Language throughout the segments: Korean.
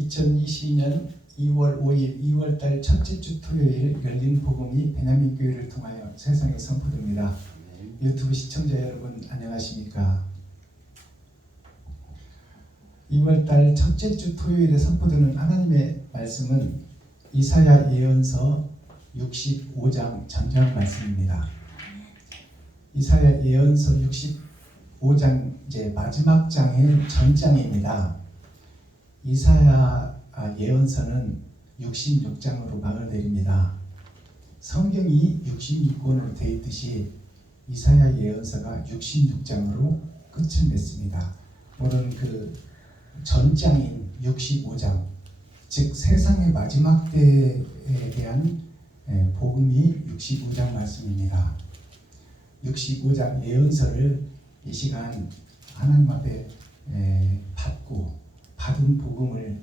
2022년 2월 5일 2월달 첫째 주 토요일 열린 복음이 베냐민 교회를 통하여 세상에 선포됩니다. 유튜브 시청자 여러분 안녕하십니까? 2월달 첫째 주 토요일에 선포되는 하나님의 말씀은 이사야 예언서 65장 전장 말씀입니다. 이사야 예언서 65장 이제 마지막 장의 전장입니다. 이사야 예언서는 66장으로 막을 내립니다. 성경이 66권으로 되어 있듯이 이사야 예언서가 66장으로 끝을 맺습니다. 오늘 그 전장인 65장, 즉 세상의 마지막 때에 대한 복음이 65장 말씀입니다. 65장 예언서를 이 시간 하나님 앞에 받은 복음을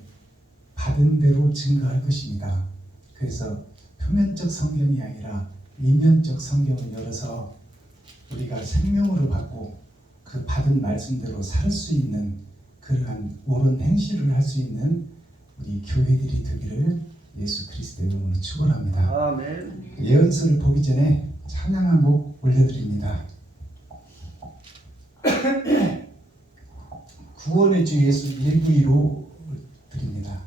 받은 대로 증거할 것입니다. 그래서 표면적 성경이 아니라 이면적 성경을 열어서 우리가 생명으로 받고 그 받은 말씀대로 살 수 있는 그러한 옳은 행실을 할 수 있는 우리 교회들이 되기를 예수 그리스도의 이름으로 축원합니다. 아멘. 예언서를 보기 전에 찬양 한 곡 올려드립니다. 구원의 주 예수 1부로 드립니다.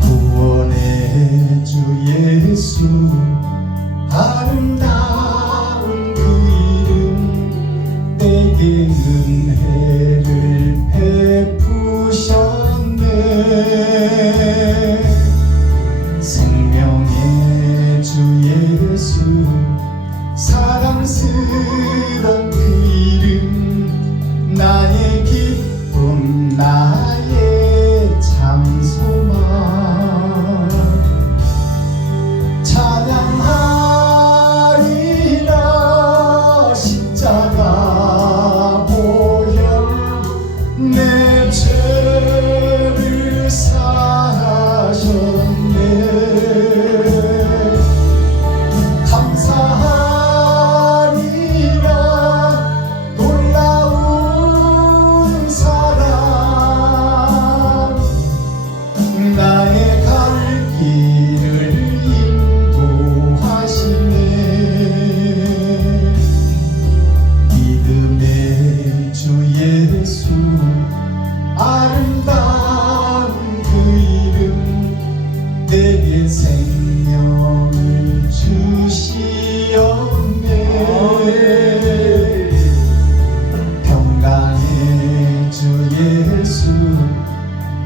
구원의 주 예수 아름다운 그 이름 내게 은혜를 베푸셨네. 생명의 주 예수 사랑스런 그 이름 나의 기쁨 나의 참 소망 찬양하리라. 십자가 보혈 내 죄를 사하셨네. 감사하리라. 놀라운 사랑 나의 갈 길을 인도하시네. 믿음의 주 예수 아름다운 그 이름 내게 생명을 주시었네. 평강의 주 예수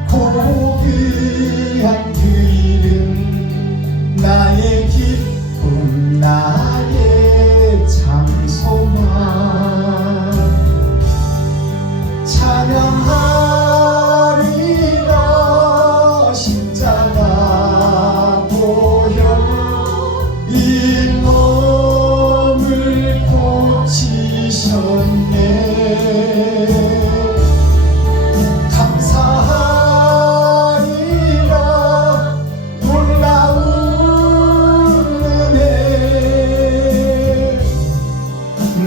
고귀한 그 이름 나의 기쁨 나의 참 소망 찬양하리라. 십자가 보혈 이 몸을 고치셨네. 감사하리라. 놀라운 은혜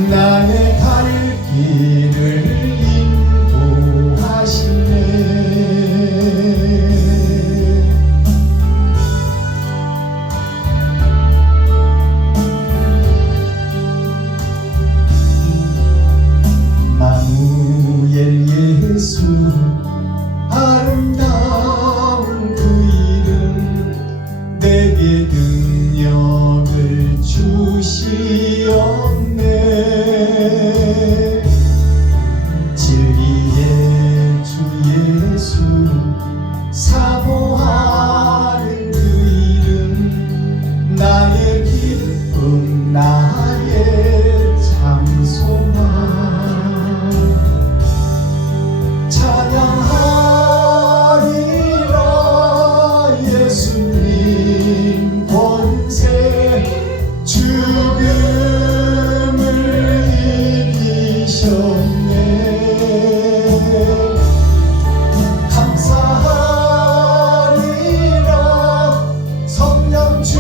나의 갈 길을 인도하시네. 마누엘 예수 아름다운 그 이름 내게 능력을 주시었네. 진리의 주 예수 사모하는 그 이름 나의 기쁨 나의 참 소망 찬양하리라. 예수님 권세 죽음을 이기셨네. 감사하리라. 성령 주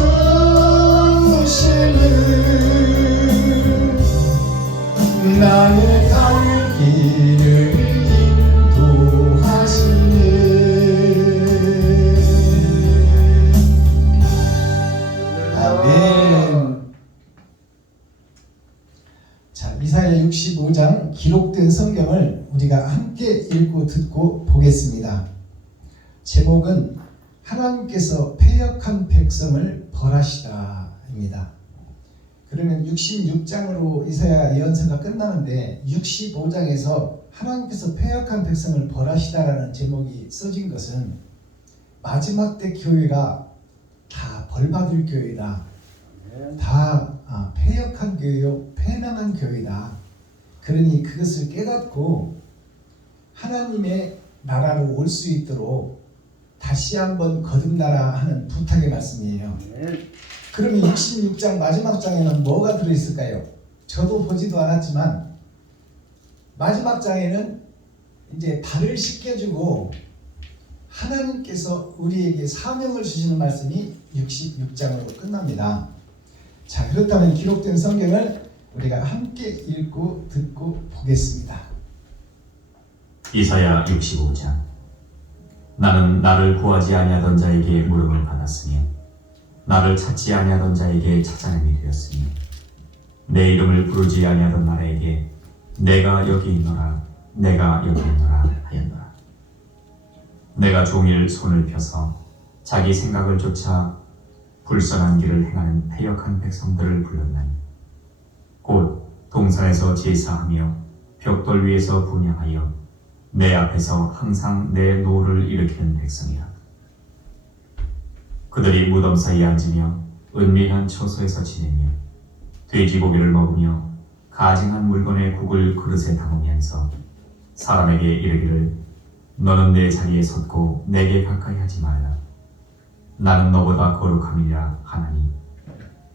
65장 기록된 성경을 우리가 함께 읽고 듣고 보겠습니다. 제목은 하나님께서 패역한 백성을 벌하시다입니다. 그러면 66장으로 이사야 예언서가 끝나는데 65장에서 하나님께서 패역한 백성을 벌하시다라는 제목이 써진 것은 마지막 때 교회가 다 벌받을 교회다. 다 패역한 교회요, 패망한 교회다. 그러니 그것을 깨닫고 하나님의 나라로 올 수 있도록 다시 한번 거듭나라 하는 부탁의 말씀이에요. 그러면 66장 마지막 장에는 뭐가 들어있을까요? 저도 보지도 않았지만 마지막 장에는 이제 발을 씻겨주고 하나님께서 우리에게 사명을 주시는 말씀이 66장으로 끝납니다. 자, 그렇다면 기록된 성경을 우리가 함께 읽고 듣고 보겠습니다. 이사야 65장. 나는 나를 구하지 아니하던 자에게 물음을 받았으며 나를 찾지 아니하던 자에게 찾아냄이 되었으며 내 이름을 부르지 아니하던 나라에게 내가 여기 있노라 내가 여기 있노라 하였노라. 내가 종일 손을 펴서 자기 생각을 쫓아 불선한 길을 행하는 패역한 백성들을 불렀나니 곧 동산에서 제사하며 벽돌 위에서 분향하여 내 앞에서 항상 내 노를 일으키는 백성이라. 그들이 무덤 사이에 앉으며 은밀한 처소에서 지내며 돼지고기를 먹으며 가증한 물건의 국을 그릇에 담으면서 사람에게 이르기를 너는 내 자리에 섰고 내게 가까이 하지 말라. 나는 너보다 거룩함이라 하나니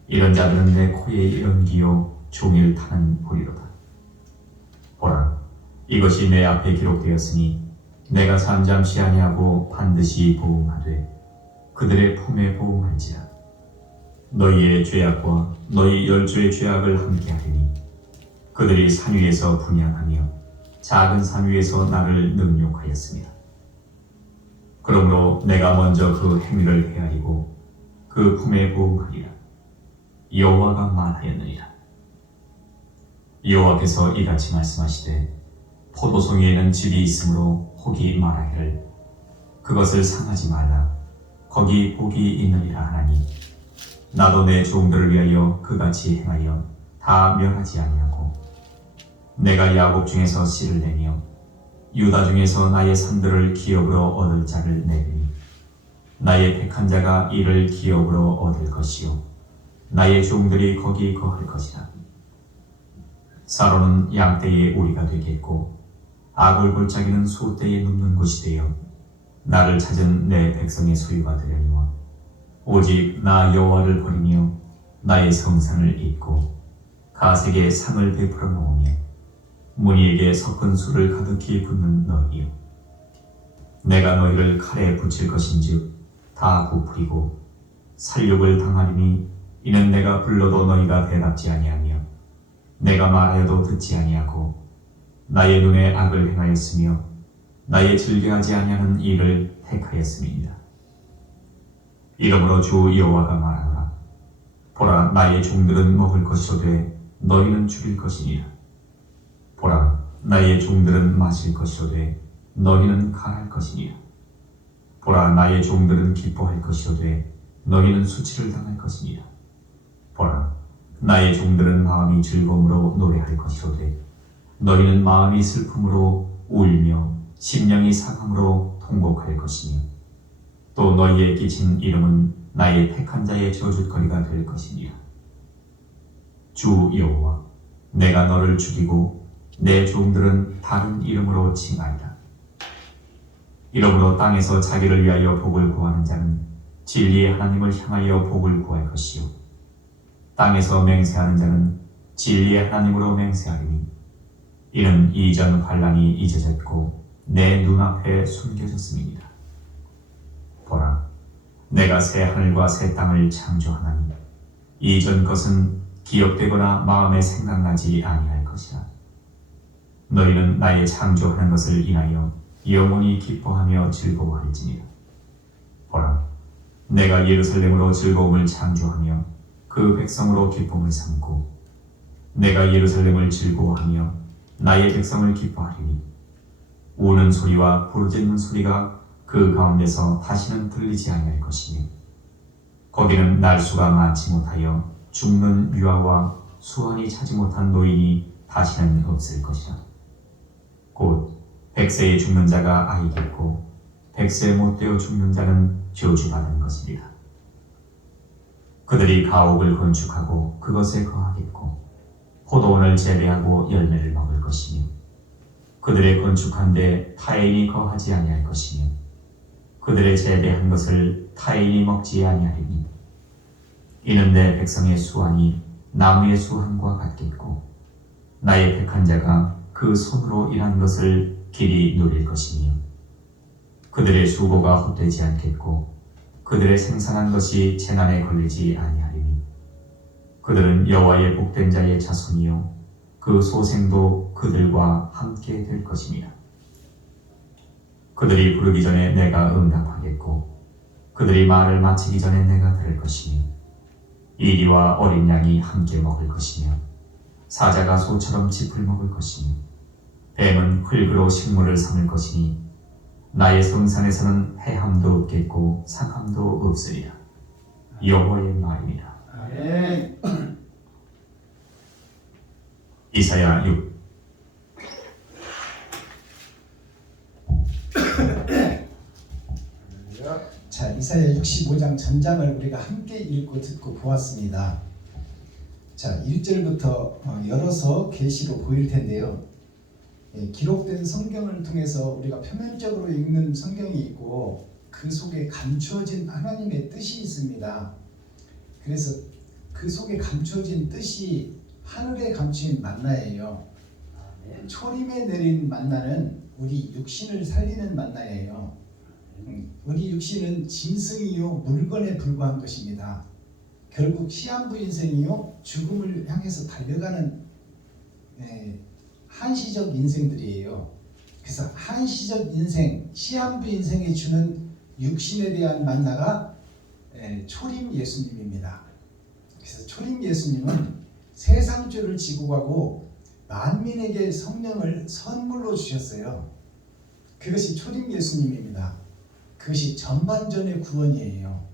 이런 자들은 내 코에 연기요 종일 타는 보리로다. 보라, 이것이 내 앞에 기록되었으니 내가 잠잠시 아니하고 반드시 보응하되 그들의 품에 보응할지라. 너희의 죄악과 너희 열조의 죄악을 함께하리니 그들이 산 위에서 분향하며 작은 산 위에서 나를 능욕하였습니다. 그러므로 내가 먼저 그 행위를 헤아리고 그 품에 보응하리라. 여호와가 말하였느니라. 여호와께서 이같이 말씀하시되 포도송이에는 즙이 있으므로 혹이 말하기를 그것을 상하지 말라. 거기 복이 있느니라 하나니 나도 내 종들을 위하여 그같이 행하여 다 멸하지 아니하고 내가 야곱 중에서 씨를 내며 유다 중에서 나의 산들을 기업으로 얻을 자를 내리니 나의 택한 자가 이를 기업으로 얻을 것이요 나의 종들이 거기 거할 것이라. 사로는 양떼의 우리가 되겠고 아굴 골짜기는 소떼에 눕는 곳이 되어 나를 찾은 내 백성의 소유가 되려니와 오직 나 여호와를 버리며 나의 성산을 잊고 가색의 상을 베풀어 놓으며 무늬에게 섞은 술을 가득히 붓는 너희요. 내가 너희를 칼에 붙일 것인즉 다 부풀이고 살육을 당하리니 이는 내가 불러도 너희가 대답지 아니하며 내가 말하여도 듣지 아니하고 나의 눈에 악을 행하였으며 나의 즐겨하지 아니하는 일을 택하였음이니라. 이러므로 주 여호와가 말하노라. 보라, 나의 종들은 먹을 것이로되 너희는 줄일 것이니라. 보라, 나의 종들은 마실 것이로되 너희는 가할 것이니라. 보라, 나의 종들은 기뻐할 것이로되 너희는 수치를 당할 것이니라. 보라, 나의 종들은 마음이 즐거움으로 노래할 것이로되 너희는 마음이 슬픔으로 울며 심령이 상함으로 통곡할 것이며 또 너희의 끼친 이름은 나의 택한 자의 저주거리가 될 것이니라. 주 여호와, 내가 너를 죽이고 내 종들은 다른 이름으로 칭하리라. 이러므로 땅에서 자기를 위하여 복을 구하는 자는 진리의 하나님을 향하여 복을 구할 것이요 땅에서 맹세하는 자는 진리의 하나님으로 맹세하리니 이는 이전 환난이 잊어졌고 내 눈앞에 숨겨졌음이니라. 보라, 내가 새 하늘과 새 땅을 창조하나니 이전 것은 기억되거나 마음에 생각나지 아니할 것이라. 너희는 나의 창조하는 것을 인하여 영원히 기뻐하며 즐거워할지니라. 보라, 내가 예루살렘으로 즐거움을 창조하며 그 백성으로 기쁨을 삼고 내가 예루살렘을 즐거워하며 나의 백성을 기뻐하리니 우는 소리와 부르짖는 소리가 그 가운데서 다시는 들리지 아니할 것이며 거기는 날수가 많지 못하여 죽는 유아와 수완이 차지 못한 노인이 다시는 없을 것이라. 곧 100세에 죽는 자가 아이겠고 100세 못 되어 죽는 자는 저주받은 것이니라. 그들이 가옥을 건축하고 그것에 거하겠고 포도원을 재배하고 열매를 먹을 것이며 그들의 건축한 데 타인이 거하지 아니할 것이며 그들의 재배한 것을 타인이 먹지 아니하리니 이는 내 백성의 수완이 나무의 수완과 같겠고 나의 택한 자가 그 손으로 일한 것을 길이 누릴 것이며 그들의 수고가 헛되지 않겠고 그들의 생산한 것이 재난에 걸리지 아니하리니 그들은 여호와의 복된 자의 자손이요 그 소생도 그들과 함께 될 것입니다. 그들이 부르기 전에 내가 응답하겠고 그들이 말을 마치기 전에 내가 들을 것이며 이리와 어린 양이 함께 먹을 것이며 사자가 소처럼 짚을 먹을 것이며 뱀은 흙으로 식물을 삼을 것이니 나의 성산에서는 해함도 없겠고 상함도 없으리라. 여호와의 말입니다. 아멘. 이사야 6. 자, 이사야 65장 전장을 우리가 함께 읽고 듣고 보았습니다. 자, 1절부터 열어서 계시로 보일 텐데요. 기록된 성경을 통해서 우리가 표면적으로 읽는 성경이 있고 그 속에 감추어진 하나님의 뜻이 있습니다. 그래서 그 속에 감추어진 뜻이 하늘에 감추인 만나예요. 초림에 내린 만나는 우리 육신을 살리는 만나예요. 우리 육신은 짐승이요 물건에 불과한 것입니다. 결국 시한부 인생이요 죽음을 향해서 달려가는 한시적 인생들이에요. 그래서 한시적 인생, 시한부 인생에 주는 육신에 대한 만나가 초림 예수님입니다. 그래서 초림 예수님은 세상죄를 지고 가고 만민에게 성령을 선물로 주셨어요. 그것이 초림 예수님입니다. 그것이 전반전의 구원이에요.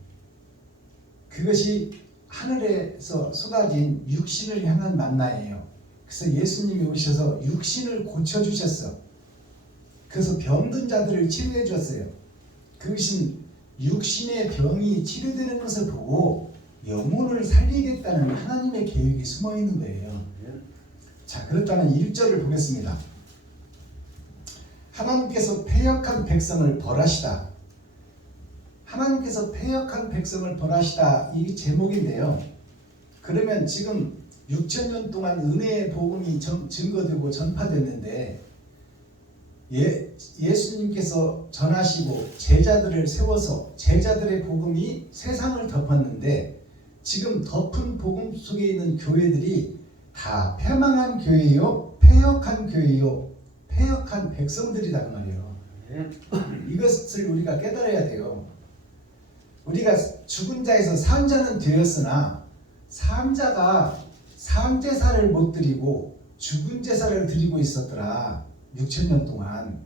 그것이 하늘에서 쏟아진 육신을 향한 만나예요. 그래서 예수님이 오셔서 육신을 고쳐주셨어. 그래서 병든 자들을 치료해 주었어요. 그것은 육신의 병이 치료되는 것을 보고 영혼을 살리겠다는 하나님의 계획이 숨어 있는 거예요. 자, 그렇다면 1절을 보겠습니다. 하나님께서 패역한 백성을 벌하시다. 하나님께서 패역한 백성을 벌하시다, 이 제목인데요. 그러면 지금 6,000년 동안 은혜의 복음이 증거되고 전파됐는데 예수님께서 전하시고 제자들을 세워서 제자들의 복음이 세상을 덮었는데 지금 덮은 복음 속에 있는 교회들이 다 패망한 교회요, 패역한 교회요, 패역한 백성들이다 그 말이에요. 이것을 우리가 깨달아야 돼요. 우리가 죽은 자에서 산 자는 되었으나 산 자가 산 제사를 못 드리고 죽은 제사를 드리고 있었더라. 6,000년 동안.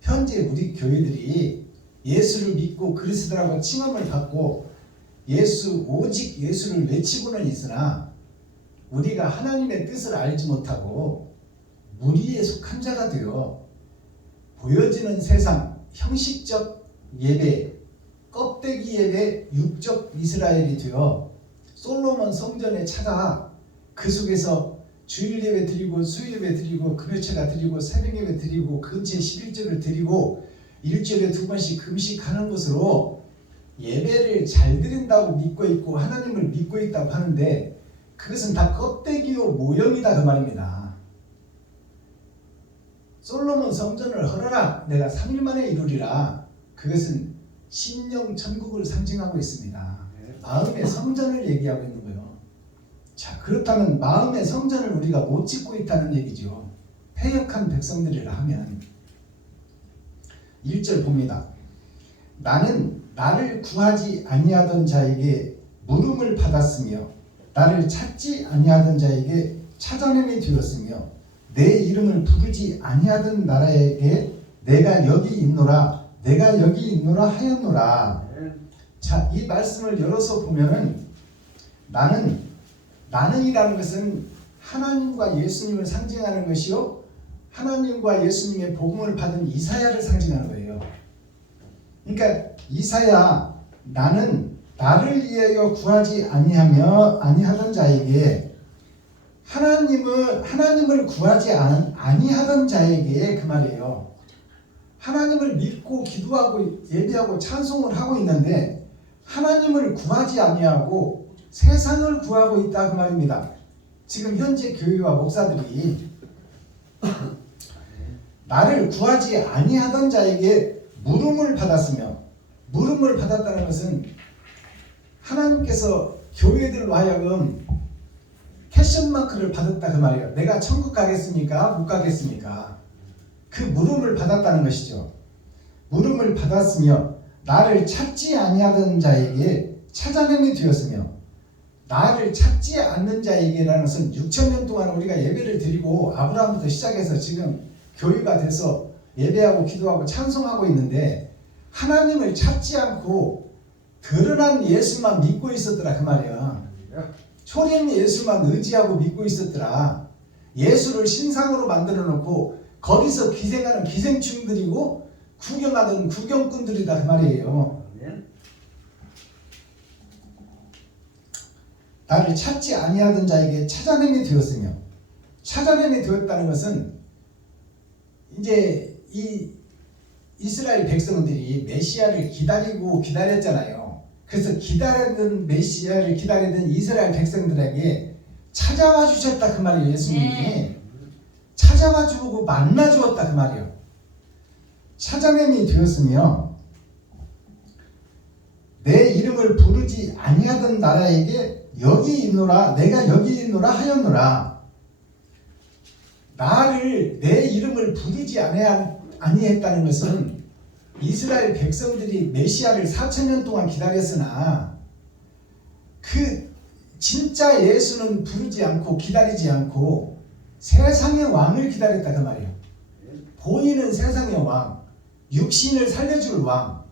현재 우리 교회들이 예수를 믿고 그리스도라고 칭함을 받고 오직 예수를 외치고는 있으나 우리가 하나님의 뜻을 알지 못하고 무리에 속한 자가 되어 보여지는 세상, 형식적 예배, 껍데기 예배, 육적 이스라엘이 되어 솔로몬 성전에 찾아 그 속에서 주일 예배 드리고 수요 예배 드리고 금요체가 드리고 새벽 예배 드리고 금체 11조를 드리고 일주일에 2번씩 금식하는 것으로 예배를 잘 드린다고 믿고 있고 하나님을 믿고 있다고 하는데 그것은 다 껍데기요 모형이다 그 말입니다. 솔로몬 성전을 헐어라 내가 3일 만에 이루리라. 그것은 신령 천국을 상징하고 있습니다. 마음의 성전을 얘기하고 있는 거예요. 자, 그렇다면 마음의 성전을 우리가 못 짓고 있다는 얘기죠. 패역한 백성들이라 하면 1절 봅니다. 나는 나를 구하지 아니하던 자에게 물음을 받았으며 나를 찾지 아니하던 자에게 찾아냄이 되었으며 내 이름을 부르지 아니하던 나라에게 내가 여기 있노라 내가 여기 있노라 하였노라. 자, 이 말씀을 열어서 보면은 나는이라는 것은 하나님과 예수님을 상징하는 것이요, 하나님과 예수님의 복음을 받은 이사야를 상징하는 거예요. 그러니까 이사야, 나는 나를 위하여 구하지 아니하던 자에게, 하나님을 구하지 아니하던 자에게, 그 말이에요. 하나님을 믿고 기도하고 예배하고 찬송을 하고 있는데 하나님을 구하지 아니하고 세상을 구하고 있다, 그 말입니다. 지금 현재 교회와 목사들이 나를 구하지 아니하던 자에게 물음을 받았으며, 물음을 받았다는 것은 하나님께서 교회들로 하여금 캐션마크를 받았다, 그 말이에요. 내가 천국 가겠습니까? 못 가겠습니까? 그 물음을 받았다는 것이죠. 물음을 받았으며 나를 찾지 아니하던 자에게 찾아냄이 되었으며, 나를 찾지 않는 자에게라는 것은 6,000년 동안 우리가 예배를 드리고 아브라함부터 시작해서 지금 교회가 돼서 예배하고 기도하고 찬송하고 있는데 하나님을 찾지 않고 드러난 예수만 믿고 있었더라, 그 말이야. 초림 예수만 의지하고 믿고 있었더라. 예수를 신상으로 만들어 놓고 거기서 기생하는 기생충들이고 구경하던 구경꾼들이다, 그 말이에요. 나를 찾지 아니하던 자에게 찾아냄이 되었으며, 찾아냄이 되었다는 것은 이제 이 이스라엘 백성들이 메시아를 기다렸잖아요. 그래서 기다리던 메시아를 기다리던 이스라엘 백성들에게 찾아와 주셨다, 그 말이에요. 예수님이 찾아와 주고 만나 주었다, 그 말이에요. 찾아냄이 되었으며 내 이름을 부르지 아니하던 나라에게 여기 있노라 내가 여기 있노라 하였노라. 나를, 내 이름을 부르지 아니했다는 것은 이스라엘 백성들이 메시아를 4,000년 동안 기다렸으나 그 진짜 예수는 부르지 않고 기다리지 않고 세상의 왕을 기다렸다, 그 말이에요. 보이는 세상의 왕, 육신을 살려줄 왕,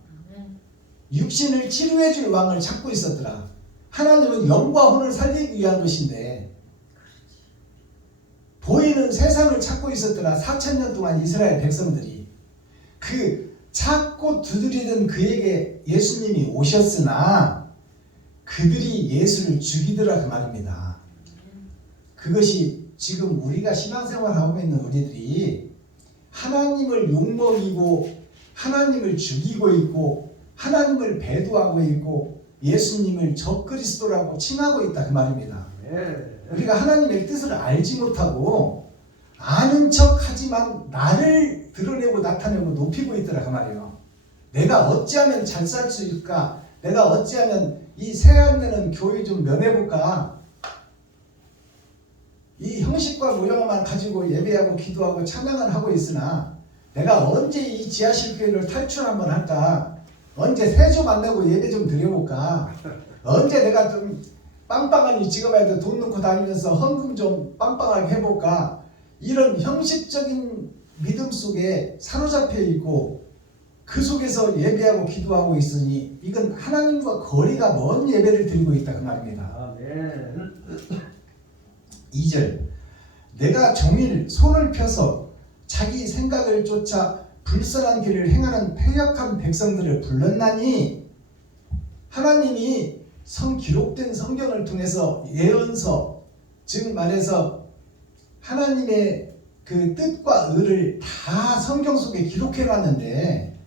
육신을 치료해줄 왕을 찾고 있었더라. 하나님은 영과 혼을 살리기 위한 것인데 보이는 세상을 찾고 있었더라. 4,000년 동안 이스라엘 백성들이 그 찾고 두드리던 그에게 예수님이 오셨으나 그들이 예수를 죽이더라, 그 말입니다. 그것이 지금 우리가 신앙생활하고 있는 우리들이 하나님을 욕먹이고 하나님을 죽이고 있고 하나님을 배도하고 있고 예수님을 적그리스도라고 칭하고 있다, 그 말입니다. 우리가 하나님의 뜻을 알지 못하고 아는 척하지만 나를 드러내고 나타내고 높이고 있더라, 그 말이에요. 내가 어찌하면 잘 살 수 있을까? 내가 어찌하면 이 새안되는 교회 좀 면해볼까? 이 형식과 모형만 가지고 예배하고 기도하고 찬양을 하고 있으나 내가 언제 이 지하실교회를 탈출 한번 할까? 언제 세조 만나고 예배 좀 드려볼까? 언제 내가 좀 빵빵한 이 직업에도 돈 넣고 다니면서 헌금 좀 빵빵하게 해볼까? 이런 형식적인 믿음 속에 사로잡혀 있고 그 속에서 예배하고 기도하고 있으니 이건 하나님과 거리가 먼 예배를 드리고 있다, 그 말입니다. 2절, 내가 종일 손을 펴서 자기 생각을 쫓아 불선한 길을 행하는 패역한 백성들을 불렀나니, 하나님이 기록된 성경을 통해서 예언서, 즉 말해서 하나님의 그 뜻과 의를 다 성경 속에 기록해 놨는데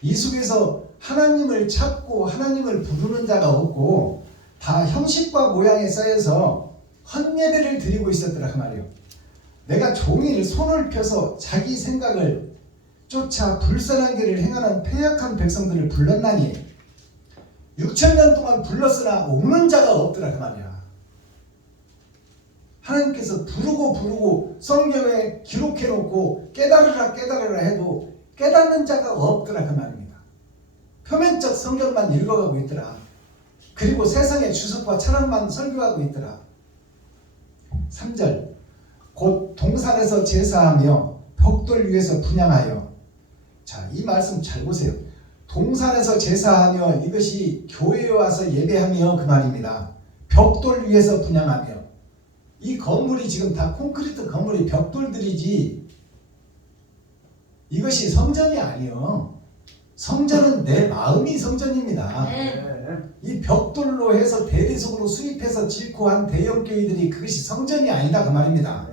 이 속에서 하나님을 찾고 하나님을 부르는 자가 없고 다 형식과 모양에 쌓여서 헛예배를 드리고 있었더라, 그 말이에요. 내가 종일 손을 펴서 자기 생각을 쫓아 불선한 길을 행하는 패역한 백성들을 불렀나니 6,000년 동안 불렀으나 오는 자가 없더라, 그 말이야. 하나님께서 부르고 성경에 기록해 놓고 깨달으라 해도 깨닫는 자가 없더라, 그 말입니다. 표면적 성경만 읽어가고 있더라. 그리고 세상의 주석과 철학만 설교하고 있더라. 3절, 곧 동산에서 제사하며 벽돌 위에서 분향하여. 자, 이 말씀 잘 보세요. 동산에서 제사하며, 이것이 교회에 와서 예배하며 그 말입니다. 벽돌 위에서 분향하며. 이 건물이 지금 다 콘크리트 건물이 벽돌들이지 이것이 성전이 아니요. 성전은 내 마음이 성전입니다. 이 벽돌로 해서 대리석으로 수입해서 짓고 한 대형교회들이 그것이 성전이 아니다 그 말입니다.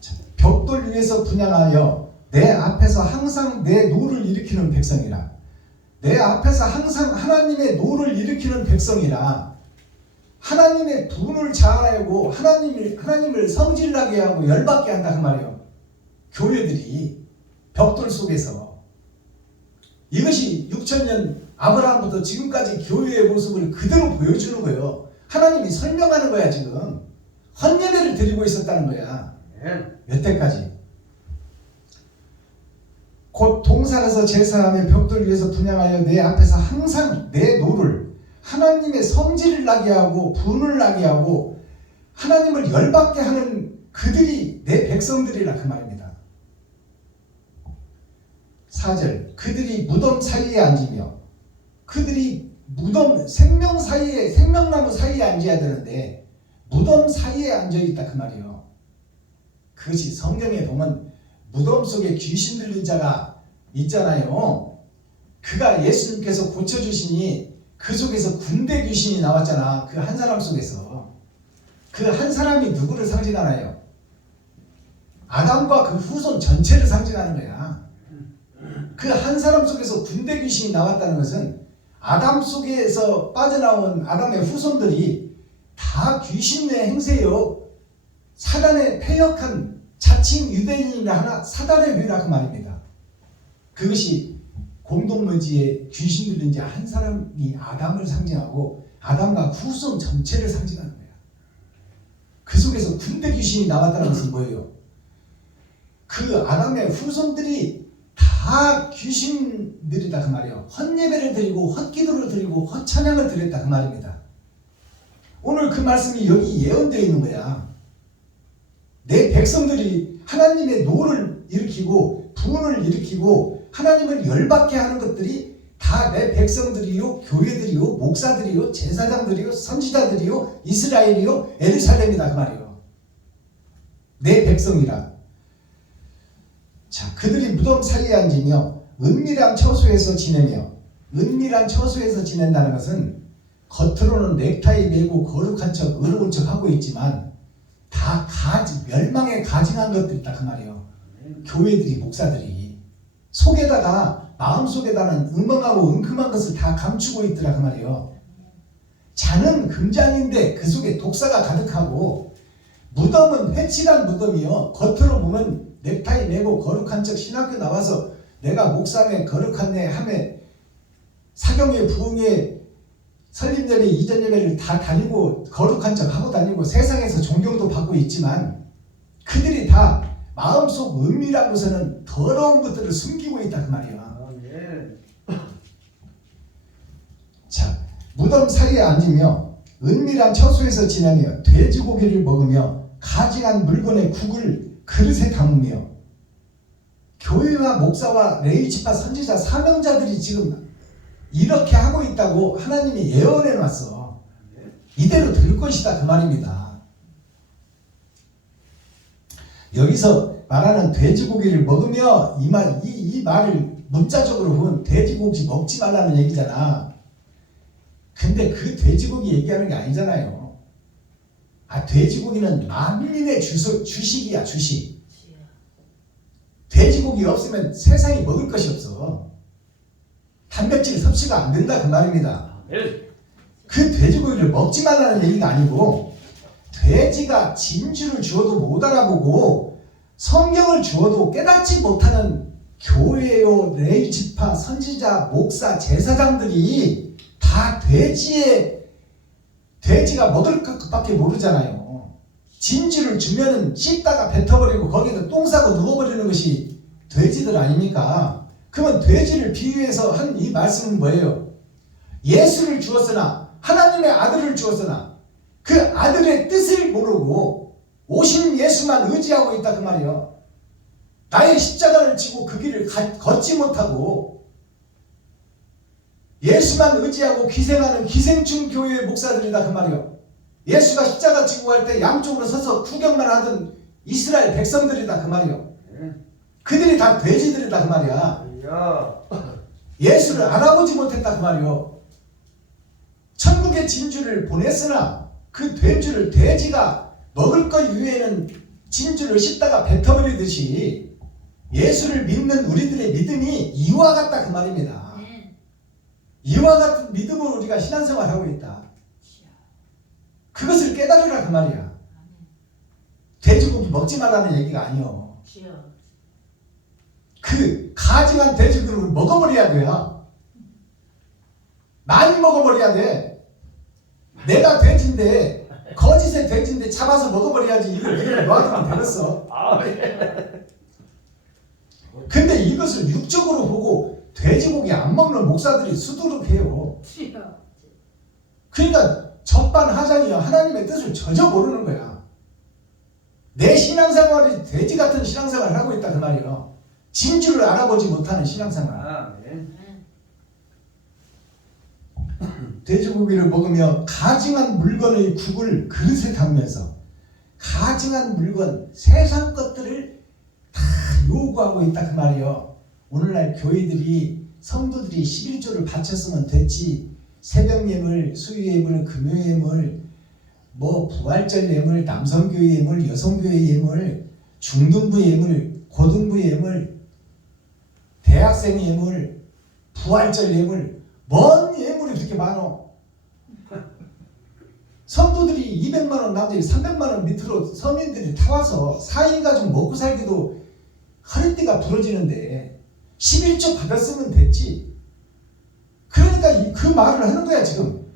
자, 벽돌 위에서 분향하여 내 앞에서 항상 내 노를 일으키는 백성이라. 내 앞에서 항상 하나님의 노를 일으키는 백성이라. 하나님의 분을 자아내고 하나님을 성질나게 하고 열받게 한다 그 말이에요. 교회들이 벽돌 속에서. 이것이 6,000년 아브라함부터 지금까지 교회의 모습을 그대로 보여주는 거예요. 하나님이 설명하는 거야. 지금 헌예배를 드리고 있었다는 거야. 여태까지. 곧 동산에서 제사하며 벽돌 위에서 분향하여 내 앞에서 항상 내 노를, 하나님의 성질을 나게 하고 분을 나게 하고 하나님을 열받게 하는 그들이 내 백성들이라 그 말입니다. 4절, 그들이 무덤 사이에 앉으며. 그들이 무덤, 생명나무 사이에 앉아야 되는데 무덤 사이에 앉아있다 그 말이에요. 그것이 성경에 보면 무덤 속에 귀신 들린 자가 있잖아요. 그가 예수님께서 고쳐주시니 그 속에서 군대 귀신이 나왔잖아. 그 한 사람 속에서. 그 한 사람이 누구를 상징하나요? 아담과 그 후손 전체를 상징하는 거야. 그 한 사람 속에서 군대 귀신이 나왔다는 것은 아담 속에서 빠져나온 아담의 후손들이 다 귀신의 행세요. 사단의 패역한 자칭 유대인이라 하나 사단의 회라 그 말입니다. 그것이 공동묘지에 귀신 들린 자 한 사람이 아담을 상징하고 아담과 후손 전체를 상징하는 거야. 그 속에서 군대 귀신이 나왔다는 것은 뭐예요? 그 아담의 후손들이 다 귀신들이다 그 말이에요. 헛예배를 드리고 헛기도를 드리고 헛찬양을 드렸다 그 말입니다. 오늘 그 말씀이 여기 예언되어 있는 거야. 내 백성들이 하나님의 노를 일으키고 분을 일으키고 하나님을 열받게 하는 것들이 다 내 백성들이요, 교회들이요, 목사들이요, 제사장들이요, 선지자들이요, 이스라엘이요, 예루살렘이다 그 말이에요. 내 백성이라. 자, 그들이 무덤 사이에 앉으며 은밀한 처소에서 지내며. 은밀한 처소에서 지낸다는 것은 겉으로는 넥타이 매고 거룩한 척 의로운 척 하고 있지만 다 멸망에 가증한 것들이다 그 말이에요. 교회들이, 목사들이 속에다가, 마음속에다는 음험하고 은큼한 것을 다 감추고 있더라 그 말이에요. 잔은 금잔인데 그 속에 독사가 가득하고, 무덤은 회칠한 무덤이요, 겉으로 보면 넥타이 매고 거룩한 척 신학교 나와서 내가 목사네 거룩하네 하며 사경회 부흥회 설립예배 이전예배를 다 다니고 거룩한 척 하고 다니고 세상에서 존경도 받고 있지만 그들이 다 마음속 은밀한 곳에는 더러운 것들을 숨기고 있다 그 말이야. 자, 무덤 사이에 앉으며 은밀한 처소에서 지내며 돼지고기를 먹으며 가증한 물건의 국을 그릇에 담으며. 교회와 목사와 레위지파 선지자 사명자들이 지금 이렇게 하고 있다고 하나님이 예언해 놨어. 이대로 될 것이다 그 말입니다. 여기서 말하는 돼지고기를 먹으며 이 말을 문자적으로 보면 돼지고기 먹지 말라는 얘기잖아. 근데 그 돼지고기 얘기하는 게 아니잖아요. 돼지고기는 만민의 주식이야, 주식. 돼지고기 없으면 세상이 먹을 것이 없어. 단백질 섭취가 안 된다 그 말입니다. 그 돼지고기를 먹지 말라는 얘기가 아니고, 돼지가 진주를 주어도 못 알아보고 성경을 주어도 깨닫지 못하는 교회요, 레위지파, 선지자, 목사, 제사장들이 다 돼지가 먹을 것밖에 모르잖아요. 진주를 주면은 씹다가 뱉어버리고 거기서 똥 싸고 누워버리는 것이 돼지들 아닙니까? 그러면 돼지를 비유해서 한 이 말씀은 뭐예요? 예수를 주었으나, 하나님의 아들을 주었으나 그 아들의 뜻을 모르고 오신 예수만 의지하고 있다 그 말이에요. 나의 십자가를 지고 그 길을 걷지 못하고 예수만 의지하고 기생하는 기생충 교회의 목사들이다 그 말이에요. 예수가 십자가 지고 갈 때 양쪽으로 서서 구경만 하던 이스라엘 백성들이다 그 말이에요. 그들이 다 돼지들이다 그 말이야. 예수를 알아보지 못했다 그 말이에요. 천국의 진주를 보냈으나 그 된주를 돼지가 먹을 것 이외에는 진주를 씹다가 뱉어버리듯이 예수를 믿는 우리들의 믿음이 이와 같다 그 말입니다. 이와 같은 믿음으로 우리가 신앙생활하고 있다. 그것을 깨달으라 그 말이야. 돼지고기 먹지 말라는 얘기가 아니요. 그 가증한 돼지고기를 먹어버려야 돼요. 많이 먹어버려야 돼. 내가 돼지인데 거짓의 돼지인데 잡아서 먹어버려야지. 이걸 놔두면 되겠어. 근데 이것을 육적으로 보고 돼지고기 안 먹는 목사들이 수두룩해요. 그러니까 적반하장이야. 하나님의 뜻을 전혀 모르는 거야. 내 신앙생활이 돼지 같은 신앙생활을 하고 있다 그 말이에요. 진주를 알아보지 못하는 신앙생활. 돼지고기를 먹으며 가증한 물건의 국을 그릇에 담으면서 가증한 물건, 세상 것들을 다 요구하고 있다 그 말이에요. 오늘날 교회들이 성도들이 11조를 바쳤으면 됐지, 새벽 예물, 수요 예물, 금요 예물, 뭐 부활절 예물, 남성교회 예물, 여성교회 예물, 중등부 예물, 고등부 예물, 대학생 예물, 부활절 예물, 뭔 예물이 그렇게 많어. 성도들이 200만원 남들이 300만원 밑으로 서민들이 타와서 4인 가족 먹고 살기도 허리띠가 부러지는데 11조 받았으면 됐지. 그러니까 그 말을 하는 거야 지금.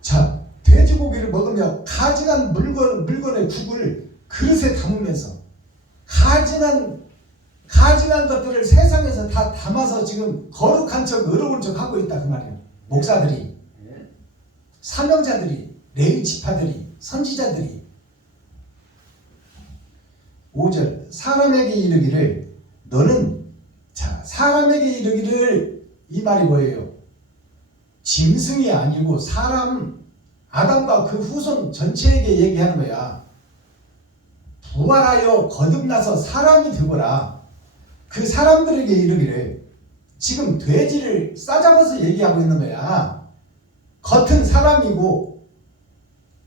자, 돼지고기를 먹으며 가증한 물건의 국을 그릇에 담으면서 가증한 것들을 세상에서 다 담아서 지금 거룩한 척 의로운 척 하고 있다 그 말이에요. 목사들이, 사명자들이, 레위 지파들이, 선지자들이. 5절 사람에게 이르기를 너는, 자, 사람에게 이르기를, 이 말이 뭐예요? 짐승이 아니고 사람, 아담과 그 후손 전체에게 얘기하는 거야. 부활하여 거듭나서 사람이 되거라. 그 사람들에게 이르기를, 지금 돼지를 싸잡아서 얘기하고 있는 거야. 겉은 사람이고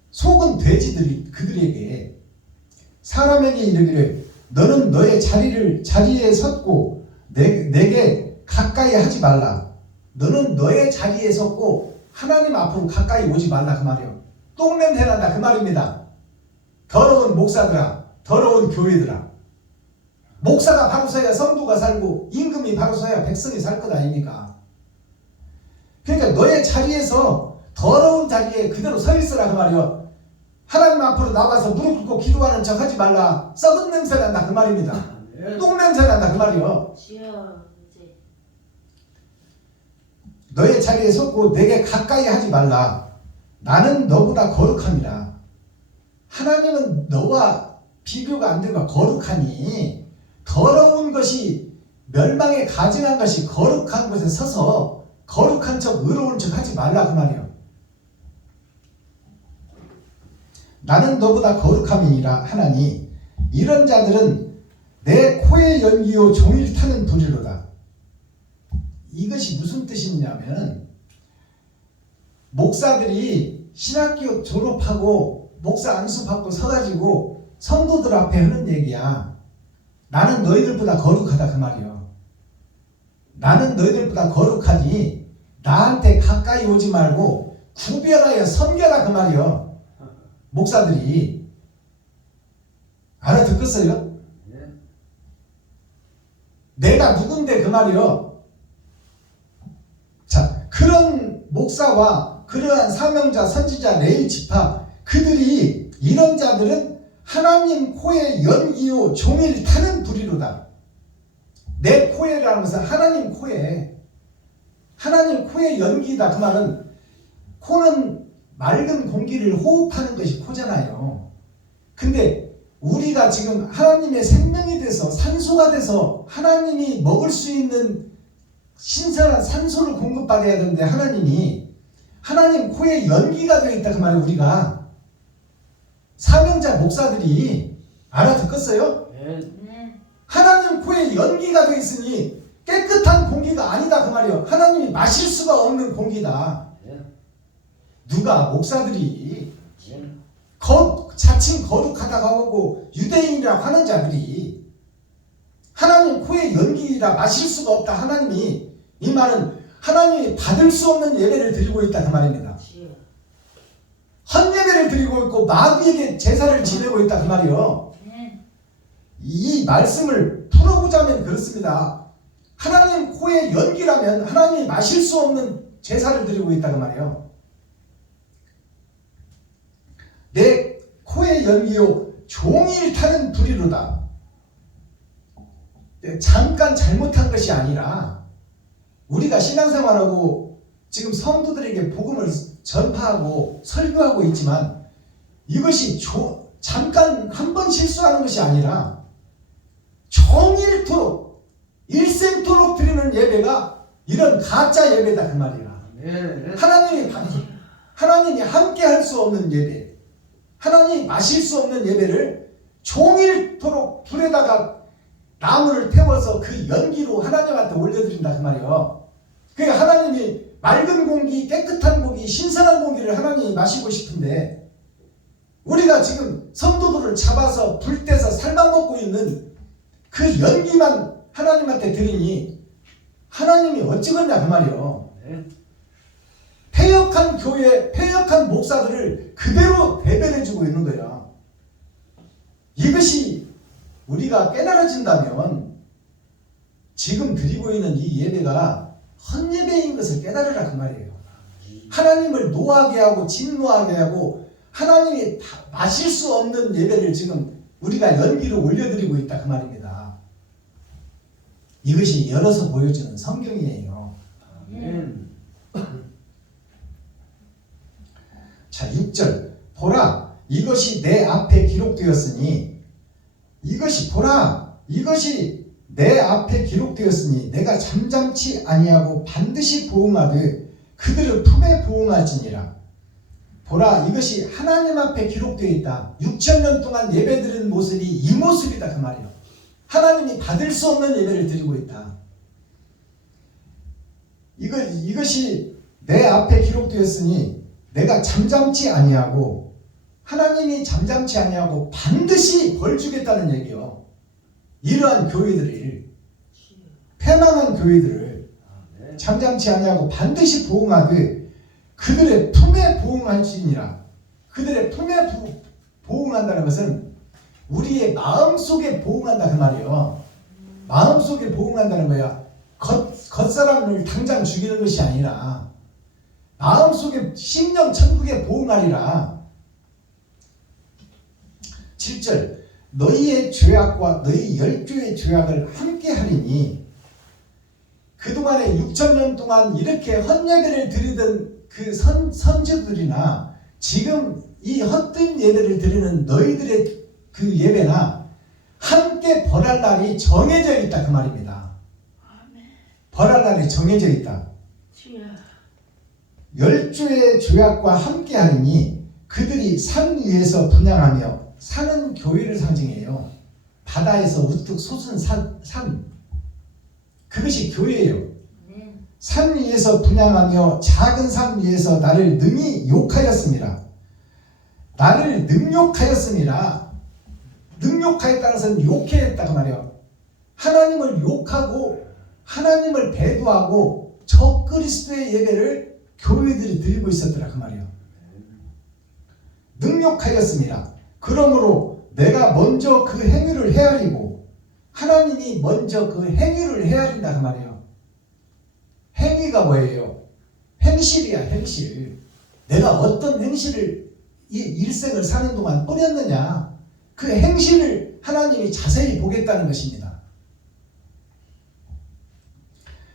속은 돼지들이 그들에게, 사람에게 이르기를 너는 너의 자리에 섰고 내게 가까이 하지 말라. 너는 너의 자리에 섰고 하나님 앞으로 가까이 오지 말라 그 말이에요. 똥냄새 난다 그 말입니다. 더러운 목사들아, 더러운 교회들아. 목사가 바로 서야 성도가 살고 임금이 바로 서야 백성이 살 것 아닙니까? 그러니까 너의 자리에서, 더러운 자리에 그대로 서 있으라 그 말이요. 하나님 앞으로 나와서 무릎 꿇고 기도하는 척 하지 말라. 썩은 냄새 난다 그 말입니다. 똥 냄새 난다 그 말이요. 너의 자리에 섰고 내게 가까이 하지 말라. 나는 너보다 거룩함이라. 하나님은 너와 비교가 안 되고 거룩하니, 더러운 것이, 멸망에 가증한 것이 거룩한 곳에 서서 거룩한 척 의로운 척 하지 말라 그 말이에요. 나는 너보다 거룩함이니라 하나니 이런 자들은 내 코에 연기요 종일 타는 불이로다. 이것이 무슨 뜻이냐면, 목사들이 신학교 졸업하고 목사 안수받고 서가지고 성도들 앞에 하는 얘기야. 나는 너희들보다 거룩하다 그 말이요. 나는 너희들보다 거룩하니 나한테 가까이 오지 말고 구별하여 섬겨라 그 말이요. 목사들이 알아듣겠어요? 내가 누군데 그 말이요. 자, 그런 목사와 그러한 사명자, 선지자, 레위 지파, 그들이, 이런 자들은 하나님 코에 연기요 종일 타는 불이로다. 내 코에라는 것은 하나님 코에, 하나님 코에 연기다 그 말은, 코는 맑은 공기를 호흡하는 것이 코잖아요. 근데 우리가 지금 하나님의 생명이 돼서 산소가 돼서 하나님이 먹을 수 있는 신선한 산소를 공급받아야 되는데 하나님 코에 연기가 되어 있다 그 말이에요. 우리가 사명자 목사들이 알아듣겠어요? 하나님 코에 연기가 되어 있으니 깨끗한 공기가 아니다 그 말이에요. 하나님이 마실 수가 없는 공기다. 누가 목사들이 자칭 거룩하다고 하고 유대인이라고 하는 자들이 하나님 코에 연기라 마실 수가 없다. 하나님이 이 말은 하나님이 받을 수 없는 예배를 드리고 있다 그 말입니다. 헌예배를 드리고 있고 마귀에게 제사를 지내고 있다 그 말이요. 이 말씀을 풀어보자면 그렇습니다. 하나님 코에 연기라면 하나님이 마실 수 없는 제사를 드리고 있다 그 말이요. 내 코에 연기요 종일 타는 불이로다. 잠깐 잘못한 것이 아니라 우리가 신앙생활하고 지금 성도들에게 복음을 전파하고 설교하고 있지만 이것이 잠깐 한 번 실수하는 것이 아니라 종일토록 일생토록 드리는 예배가 이런 가짜 예배다 그 말이야. 하나님이 함께 할 수 없는 예배, 하나님이 마실 수 없는 예배를 종일토록 불에다가 나무를 태워서 그 연기로 하나님한테 올려드린다 그 말이에요. 그게 하나님이 맑은 공기, 깨끗한 공기, 신선한 공기를 하나님이 마시고 싶은데 우리가 지금 성도들을 잡아서 불 떼서 삶아먹고 있는 그 연기만 하나님한테 드리니 하나님이 어찌겠냐 그 말이에요. 폐역한 교회, 폐역한 목사들을 그대로 대변해주고 있는 거야. 이것이 우리가 깨달아진다면 지금 드리고 있는 이 예배가 헛예배인 것을 깨달으라 그 말이에요. 하나님을 노하게 하고 진노하게 하고 하나님이 마실 수 없는 예배를 지금 우리가 연기로 올려드리고 있다 그 말입니다. 이것이 열어서 보여주는 성경이에요. 자, 6절 보라 이것이 내 앞에 기록되었으니 이것이 내 앞에 기록되었으니 내가 잠잠치 아니하고 반드시 보응하되 그들을 품에 보응할지니라. 보라 이것이 하나님 앞에 기록되어 있다. 6,000년 동안 예배드리는 모습이 이 모습이다 그 말이에요. 하나님이 받을 수 없는 예배를 드리고 있다. 이것이 내 앞에 기록되었으니 내가 잠잠치 아니하고 하나님이 잠잠치 아니하고 반드시 벌 주겠다는 얘기요. 이러한 교회들을 패망한 교회들을 잠잠치 아니하고 반드시 보응하되 그들의 품에 보응할지니라. 그들의 품에 보응한다는 것은 우리의 마음속에 보응한다 그 말이에요. 마음속에 보응한다는 거야. 겉사람을 당장 죽이는 것이 아니라 마음속에 심령 천국에 보응하리라. 7절 너희의 죄악과 너희 열조의 죄악을 함께 하리니 그동안에 6,000년 동안 이렇게 헛예배를 드리던 그 선지들이나 지금 이 헛된 예배를 드리는 너희들의 그 예배나 함께 벌할 날이 정해져 있다 그 말입니다. 벌할 날이 정해져 있다. 열조의 죄악과 함께 하리니 그들이 산 위에서 분향하며 산은 교회를 상징해요. 바다에서 우뚝 솟은 산 그것이 교회예요. 산 위에서 분향하며 작은 산 위에서 나를 능히 욕하였습니다. 나를 능욕하였습니다. 능욕하였다는 것은 욕했다 그 말이에요. 하나님을 욕하고 하나님을 배도하고 적그리스도의 예배를 교회들이 드리고 있었더라 그 말이에요. 능욕하였습니다. 그러므로 내가 먼저 그 행위를 헤아리고 하나님이 먼저 그 행위를 헤아린다 그 말이에요. 행위가 뭐예요? 행실이야 행실. 내가 어떤 행실을 이 일생을 사는 동안 뿌렸느냐 그 행실을 하나님이 자세히 보겠다는 것입니다.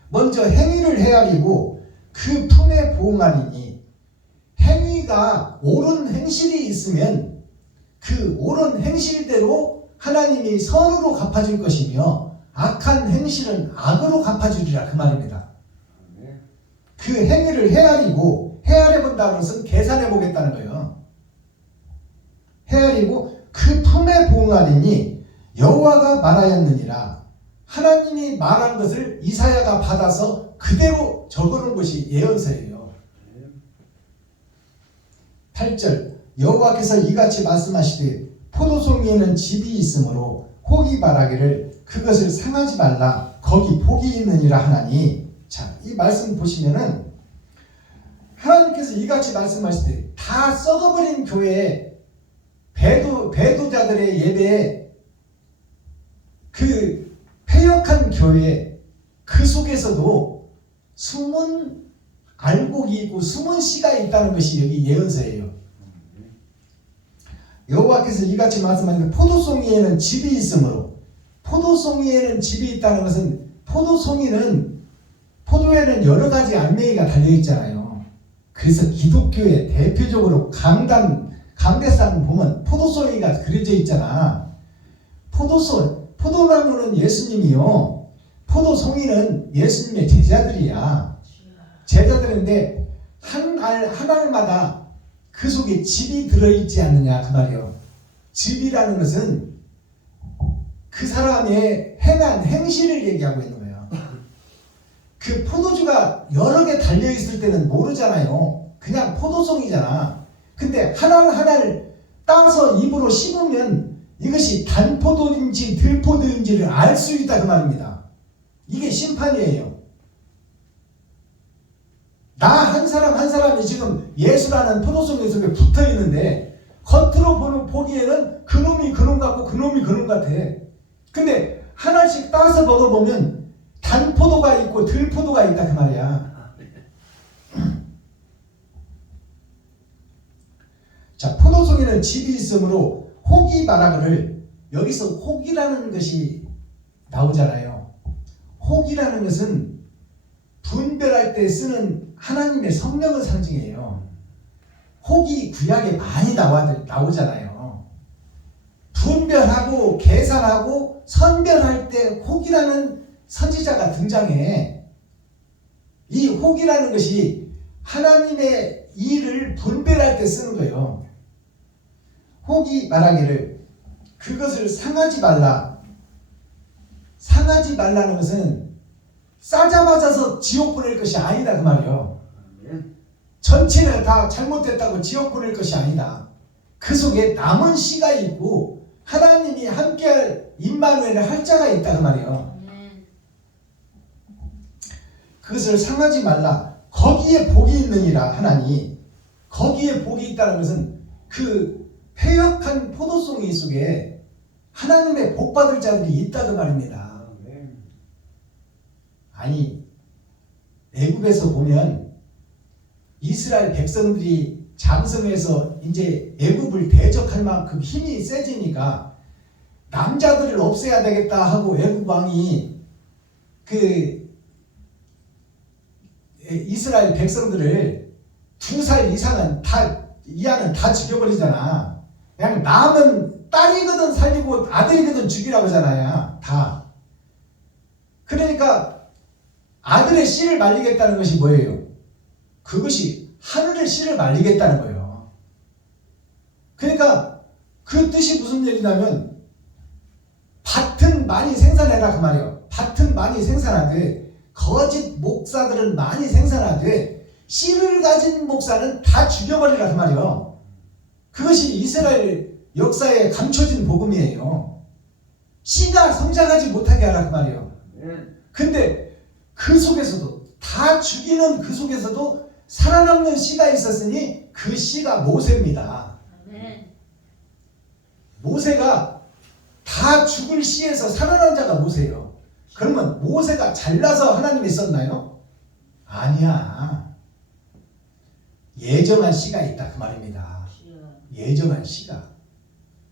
먼저 행위를 헤아리고 그 품에 보응하리니 행위가 옳은 행실이 있으면 그 옳은 행실대로 하나님이 선으로 갚아줄 것이며 악한 행실은 악으로 갚아주리라 그 말입니다. 그 행위를 헤아려 본다는 것은 계산해 보겠다는 거예요. 헤아리고 그 품에 부응하리니 여호와가 말하였느니라. 하나님이 말한 것을 이사야가 받아서 그대로 적어놓은 것이 예언서예요. 8절 여호와께서 이같이 말씀하시되 포도송이에는 즙이 있으므로 혹이 말하기를 그것을 상하지 말라 거기 복이 있느니라 하나니. 자, 이 말씀 보시면은 하나님께서 이같이 말씀하시되 다 썩어버린 교회에 배도자들의 예배에 그 패역한 교회 그 속에서도 숨은 알곡이 있고 숨은 씨가 있다는 것이 여기 예언서예요. 여호와께서 이같이 말씀하시되 포도송이에는 즙이 있으므로 포도송이에는 즙이 있다는 것은 포도에는 여러 가지 알맹이가 달려있잖아요. 그래서 기독교의 대표적으로 강대상 보면 포도송이가 그려져 있잖아. 포도나무는 예수님이요. 포도송이는 예수님의 제자들이야. 제자들인데 한 알마다 그 속에 즙이 들어있지 않느냐 그 말이요. 즙이라는 것은 그 사람의 행한 행실을 얘기하고 있는 거예요. 그 포도주가 여러 개 달려있을 때는 모르잖아요. 그냥 포도송이잖아. 근데 하나를 따서 입으로 씹으면 이것이 단포도인지 들포도인지를 알 수 있다 그 말입니다. 이게 심판이에요. 나 한 사람이 지금 예수라는 포도송이 속에 붙어 있는데 겉으로 보기에는 그놈이 그놈 같고 그놈이 그놈 같아. 근데 하나씩 따서 먹어보면 단포도가 있고 들포도가 있다 그 말이야. 자, 포도송이는 즙이 있으므로 혹이 말하기를, 여기서 혹이라는 것이 나오잖아요. 혹이라는 것은 분별할 때 쓰는 하나님의 성령을 상징해요. 혹이 구약에 많이 나오잖아요. 분별하고 계산하고 선별할 때 혹이라는 선지자가 등장해. 이 혹이라는 것이 하나님의 일을 분별할 때 쓰는 거예요. 혹이 말하기를 그것을 상하지 말라. 상하지 말라는 것은 싸잡아져서 지옥 보낼 것이 아니다 그 말이에요. 전체를 다 잘못됐다고 지옥 보낼 것이 아니다. 그 속에 남은 씨가 있고 하나님이 함께할 임마누엘의 할자가 있다 그 말이에요. 그것을 상하지 말라. 거기에 복이 있느니라 하나니. 거기에 복이 있다는 것은 그 패역한 포도송이 속에 하나님의 복받을 자들이 있다 그 말입니다. 아니, 애굽에서 보면 이스라엘 백성들이 장성해서 이제 애굽을 대적할 만큼 힘이 세지니까 남자들을 없애야 되겠다 하고 애굽 왕이 그 이스라엘 백성들을 2살 이상은 이하는 다 죽여버리잖아. 그냥 남은 딸이거든 살리고 아들이거든 죽이라고 하잖아요. 다. 그러니까 아들의 씨를 말리겠다는 것이 뭐예요? 그것이 하늘의 씨를 말리겠다는 거예요. 그러니까 그 뜻이 무슨 얘기냐면 밭은 많이 생산해라 그 말이에요. 밭은 많이 생산하되 거짓 목사들은 많이 생산하되 씨를 가진 목사는 다 죽여버리라 그 말이에요. 그것이 이스라엘 역사에 감춰진 복음이에요. 씨가 성장하지 못하게 하라 그 말이에요. 근데 그 속에서도 다 죽이는 그 속에서도 살아남는 씨가 있었으니 그 씨가 모세입니다. 모세가 다 죽을 씨에서 살아난 자가 모세예요. 그러면 모세가 잘나서 하나님이 썼나요? 아니야. 예정한 씨가 있다 그 말입니다. 예정한 씨가.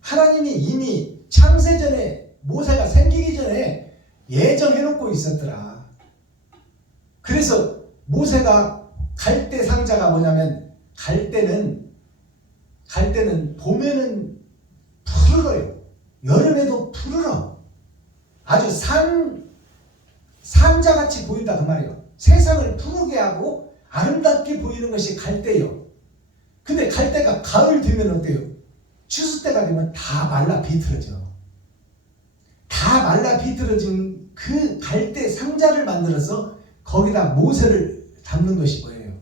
하나님이 이미 창세전에 모세가 생기기 전에 예정해놓고 있었더라. 그래서 모세가 갈대 상자가 뭐냐면 갈 때는 봄에는 푸르러요. 여름에도 푸르러. 아주 산자같이 보인다 그 말이에요. 세상을 푸르게 하고 아름답게 보이는 것이 갈대예요. 근데 갈대가 가을 되면 어때요? 추수 때가 되면 다 말라 비틀어져. 다 말라 비틀어진 그 갈대 상자를 만들어서 거기다 모세를 담는 것이 뭐예요?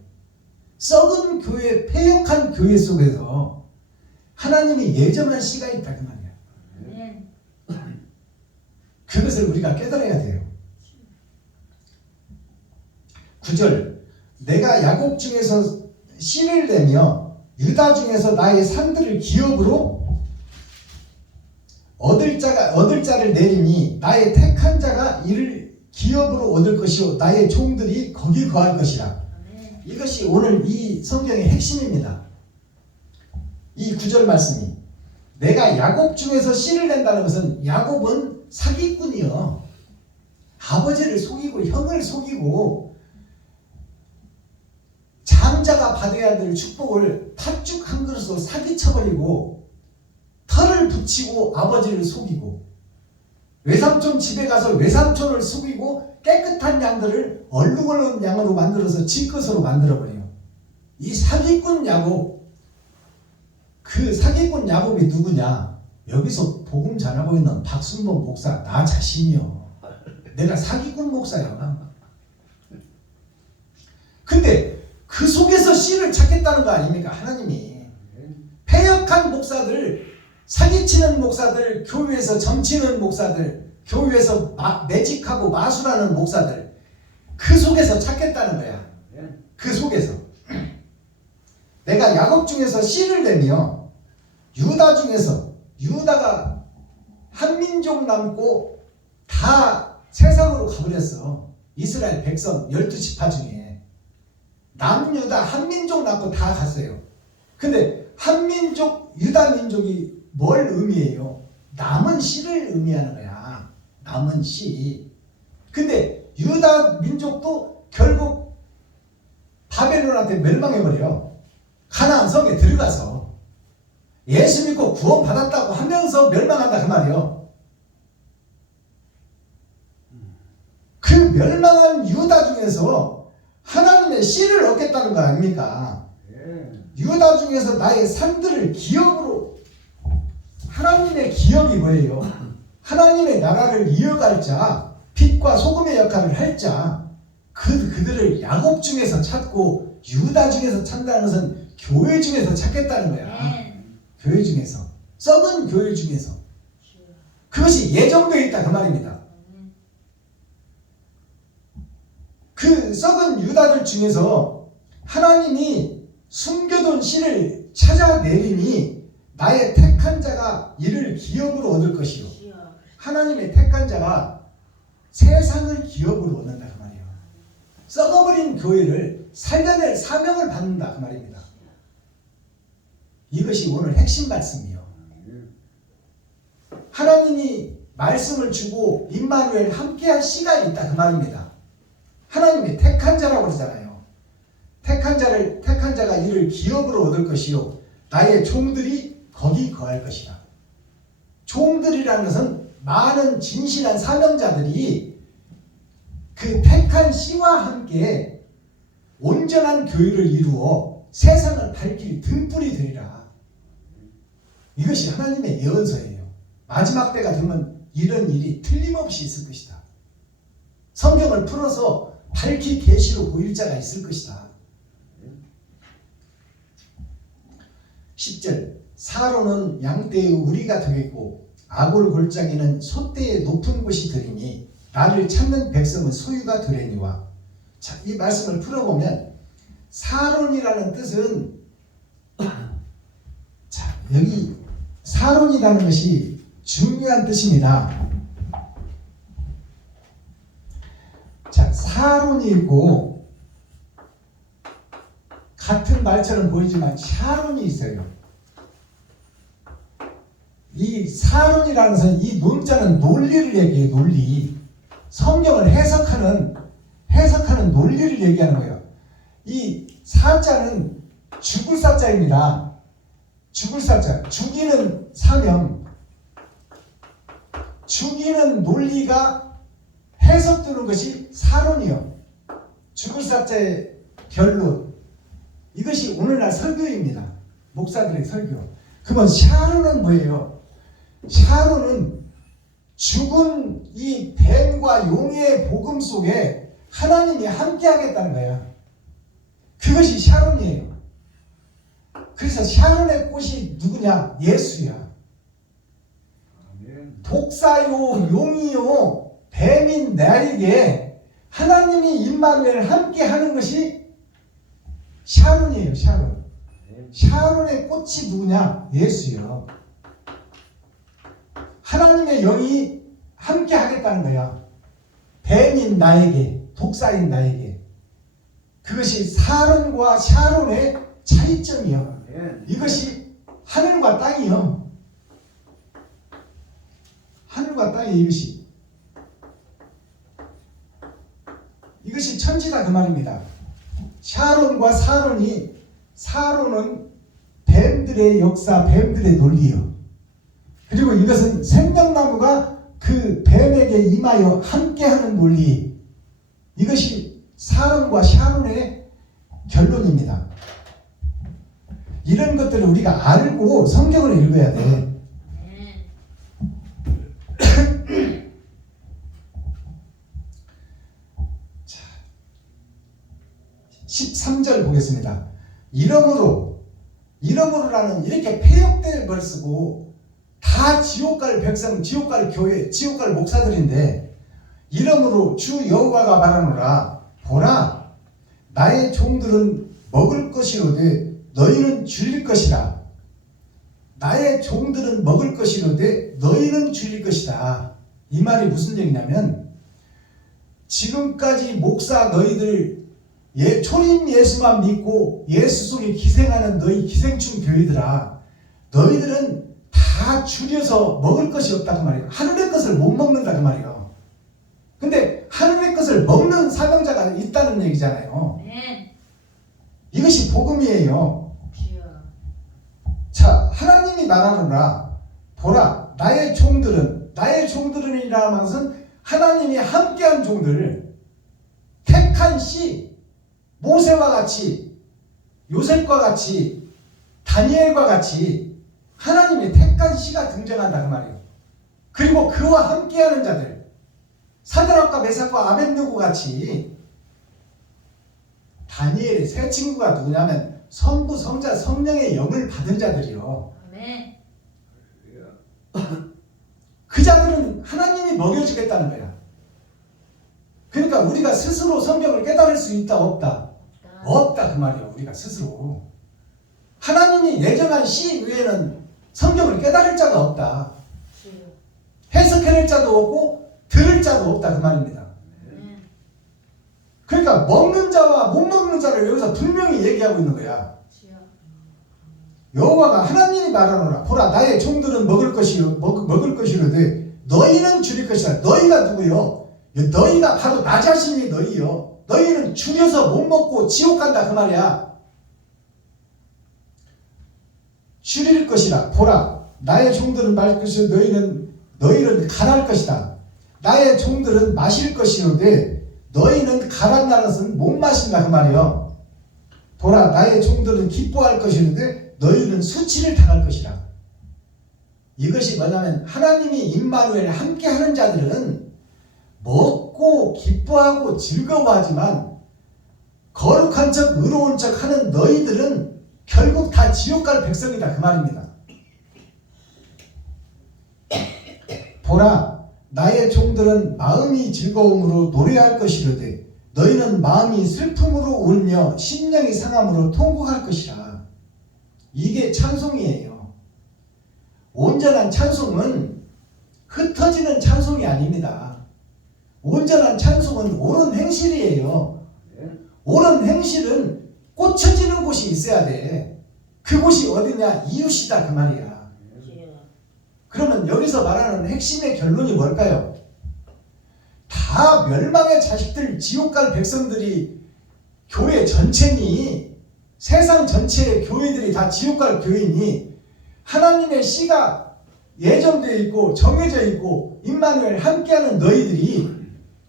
썩은 교회, 폐역한 교회 속에서 하나님이 예정한 씨가 있다 그 말이야. 그것을 우리가 깨달아야 돼요. 9절 내가 야곱 중에서 씨를 내며 유다 중에서 나의 산들을 기업으로 얻을 자를 내리니 나의 택한 자가 이를 기업으로 얻을 것이요 나의 종들이 거기 거할 것이라. 이것이 오늘 이 성경의 핵심입니다. 이 9절 말씀이 내가 야곱 중에서 씨를 낸다는 것은 야곱은 사기꾼이요. 아버지를 속이고 형을 속이고 장자가 받아야 될 축복을 팥죽 한 그릇으로 사기쳐버리고 털을 붙이고 아버지를 속이고 외삼촌 집에 가서 외삼촌을 속이고 깨끗한 양들을 얼룩얼룩 양으로 만들어서 지 것으로 만들어버려요. 이 사기꾼 야곱, 그 사기꾼 야곱이 누구냐? 여기서 복음 전하고 있는 박순범 목사 나 자신이요. 내가 사기꾼 목사야. 근데 그 속에서 씨를 찾겠다는 거 아닙니까? 하나님이. 패역한 목사들, 사기치는 목사들, 교회에서 점치는 목사들, 교회에서 매직하고 마술하는 목사들, 그 속에서 찾겠다는 거야. 그 속에서. 내가 야곱 중에서 씨를 내며 유다 중에서, 유다가 한 민족 남고 다 세상으로 가버렸어. 이스라엘 백성 12지파 중에 남유다 한 민족 남고 다 갔어요. 근데 한 민족, 유다 민족이 뭘 의미해요? 남은 씨를 의미하는 거야. 남은 씨. 근데 유다 민족도 결국 바벨론한테 멸망해버려. 가나안 성에 들어가서 예수 믿고 구원 받았다고 하면서 멸망한다 그 말이에요. 그 멸망한 유다 중에서 하나님의 씨를 얻겠다는 거 아닙니까? 유다 중에서 나의 산들을 기업으로, 하나님의 기업이 뭐예요? 하나님의 나라를 이어갈 자, 빛과 소금의 역할을 할 자, 그들을 야곱 중에서 찾고 유다 중에서 찾는다는 것은 교회 중에서 찾겠다는 거야. 교회 중에서, 썩은 교회 중에서. 그것이 예정되어 있다 그 말입니다. 그 썩은 유다들 중에서 하나님이 숨겨둔 씨를 찾아내리니 나의 택한 자가 이를 기업으로 얻을 것이요. 하나님의 택한 자가 세상을 기업으로 얻는다 그 말이에요. 썩어버린 교회를 살려낼 사명을 받는다 그 말입니다. 이것이 오늘 핵심 말씀이요. 하나님이 말씀을 주고 임마누엘 함께할 씨가 있다 그 말입니다. 하나님이 택한 자라고 그러잖아요. 택한 자가 이를 기업으로 얻을 것이요 나의 종들이 거기 거할 것이다. 종들이라는 것은 많은 진실한 사명자들이 그 택한 씨와 함께 온전한 교회를 이루어 세상을 밝힐 등불이 되리라. 이것이 하나님의 예언서예요. 마지막 때가 되면 이런 일이 틀림없이 있을 것이다. 성경을 풀어서 밝히 계시로 보일 자가 있을 것이다. 10절 사로는 양떼의 우리가 되겠고 아골 골짜기는 소떼의 높은 곳이 되리니 나를 찾는 백성은 소유가 되려니와. 자, 이 말씀을 풀어보면 사론이라는 뜻은 자, 여기 사론이라는 것이 중요한 뜻입니다. 자, 사론이 있고 같은 말처럼 보이지만 샤론이 있어요. 이 사론이라는 것은 이 논자는 논리를 얘기해요. 논리. 성경을 해석하는 논리를 얘기하는 거예요. 이 사자는 죽을 사자입니다. 죽을 사자. 죽이는 사명. 죽이는 논리가 해석되는 것이 사론이요. 죽을 사자의 결론. 이것이 오늘날 설교입니다. 목사들의 설교. 그러면 샤론은 뭐예요? 샤론은 죽은 이 뱀과 용의 복음 속에 하나님이 함께 하겠다는 거야. 그것이 샤론이에요. 그래서 샤론의 꽃이 누구냐? 예수야. 독사요, 용이요, 뱀인 나에게 하나님이 임마누엘 함께 하는 것이 샤론이에요. 샤론. 샤론의 꽃이 누구냐? 예수요. 하나님의 영이 함께 하겠다는 거야. 뱀인 나에게, 독사인 나에게. 그것이 사론과 샤론의 차이점이요. 이것이 하늘과 땅이요. 하늘과 땅이 이것이 천지다 그 말입니다. 샤론과 사론은 뱀들의 역사, 뱀들의 논리요. 그리고 이것은 생명나무가 그 뱀에게 임하여 함께하는 논리. 이것이 사론과 샤론의 결론입니다. 이런 것들을 우리가 알고 성경을 읽어야 돼. 13절 보겠습니다. 이러므로라는 이렇게 폐역될 걸 쓰고 다 지옥 갈 백성, 지옥 갈 교회, 지옥 갈 목사들인데 이러므로 주 여호와가 말하노라. 보라, 나의 종들은 먹을 것이로되 너희는 줄일 것이라. 나의 종들은 먹을 것이로되 너희는 줄일 것이다. 이 말이 무슨 얘기냐면 지금까지 목사 너희들 초림 예수만 믿고 예수 속에 기생하는 너희 기생충 교회들아, 너희들은 다 줄여서 먹을 것이 없다 그 말이에요. 하늘의 것을 못 먹는다 그 말이에요. 근데 하늘의 것을 먹는 사명자가 있다는 얘기잖아요. 이것이 복음이에요. 자, 하나님이 말하노라. 보라, 나의 종들은이라는 것은 하나님이 함께한 종들, 택한 씨, 모세와 같이, 요셉과 같이, 다니엘과 같이 하나님의 택한 씨가 등장한다 그 말이에요. 그리고 그와 함께하는 자들, 사드락과 메삭과 아벳느고 같이. 다니엘의 세 친구가 누구냐면 성부, 성자, 성령의 영을 받은 자들이요. 그 자들은 하나님이 먹여주겠다는 거야. 그러니까 우리가 스스로 성경을 깨달을 수 있다 없다? 없다 그 말이야. 우리가 스스로 하나님이 예정한 시 외에는 성경을 깨달을 자가 없다. 해석해낼 자도 없고 들을 자도 없다 그 말입니다. 그러니까 먹는 자와 못 먹는 자를 여기서 분명히 얘기하고 있는 거야. 여호와가 하나님이 말하노라. 보라, 나의 종들은 먹을 것이로되 너희는 줄일 것이다. 너희가 누구요? 너희가 바로 나 자신이 너희요. 너희는 줄여서 못 먹고 지옥 간다 그 말이야. 줄일 것이라. 보라, 나의 종들은 마실 것이요 너희는 갈할 것이다. 나의 종들은 마실 것이로되 너희는 갈한 나릇은 못 마신다 그 말이요. 보라, 나의 종들은 기뻐할 것이로되 너희는 수치를 당할 것이라. 이것이 뭐냐면 하나님이 임마누엘 함께 하는 자들은 먹고 기뻐하고 즐거워하지만 거룩한 척 의로운 척 하는 너희들은 결국 다 지옥 갈 백성이다 그 말입니다. 보라, 나의 종들은 마음이 즐거움으로 노래할 것이로되 너희는 마음이 슬픔으로 울며 심령이 상함으로 통곡할 것이라. 이게 찬송이에요. 온전한 찬송은 흩어지는 찬송이 아닙니다. 온전한 찬송은 옳은 행실이에요. 옳은 행실은 꽂혀지는 곳이 있어야 돼. 그곳이 어디냐? 이웃이다 그 말이야. 그러면 여기서 말하는 핵심의 결론이 뭘까요? 다 멸망의 자식들, 지옥 갈 백성들이 교회 전체니 세상 전체의 교회들이 다 지옥 갈 교회이니 하나님의 씨가 예정되어 있고 정해져 있고 임마누엘 함께하는 너희들이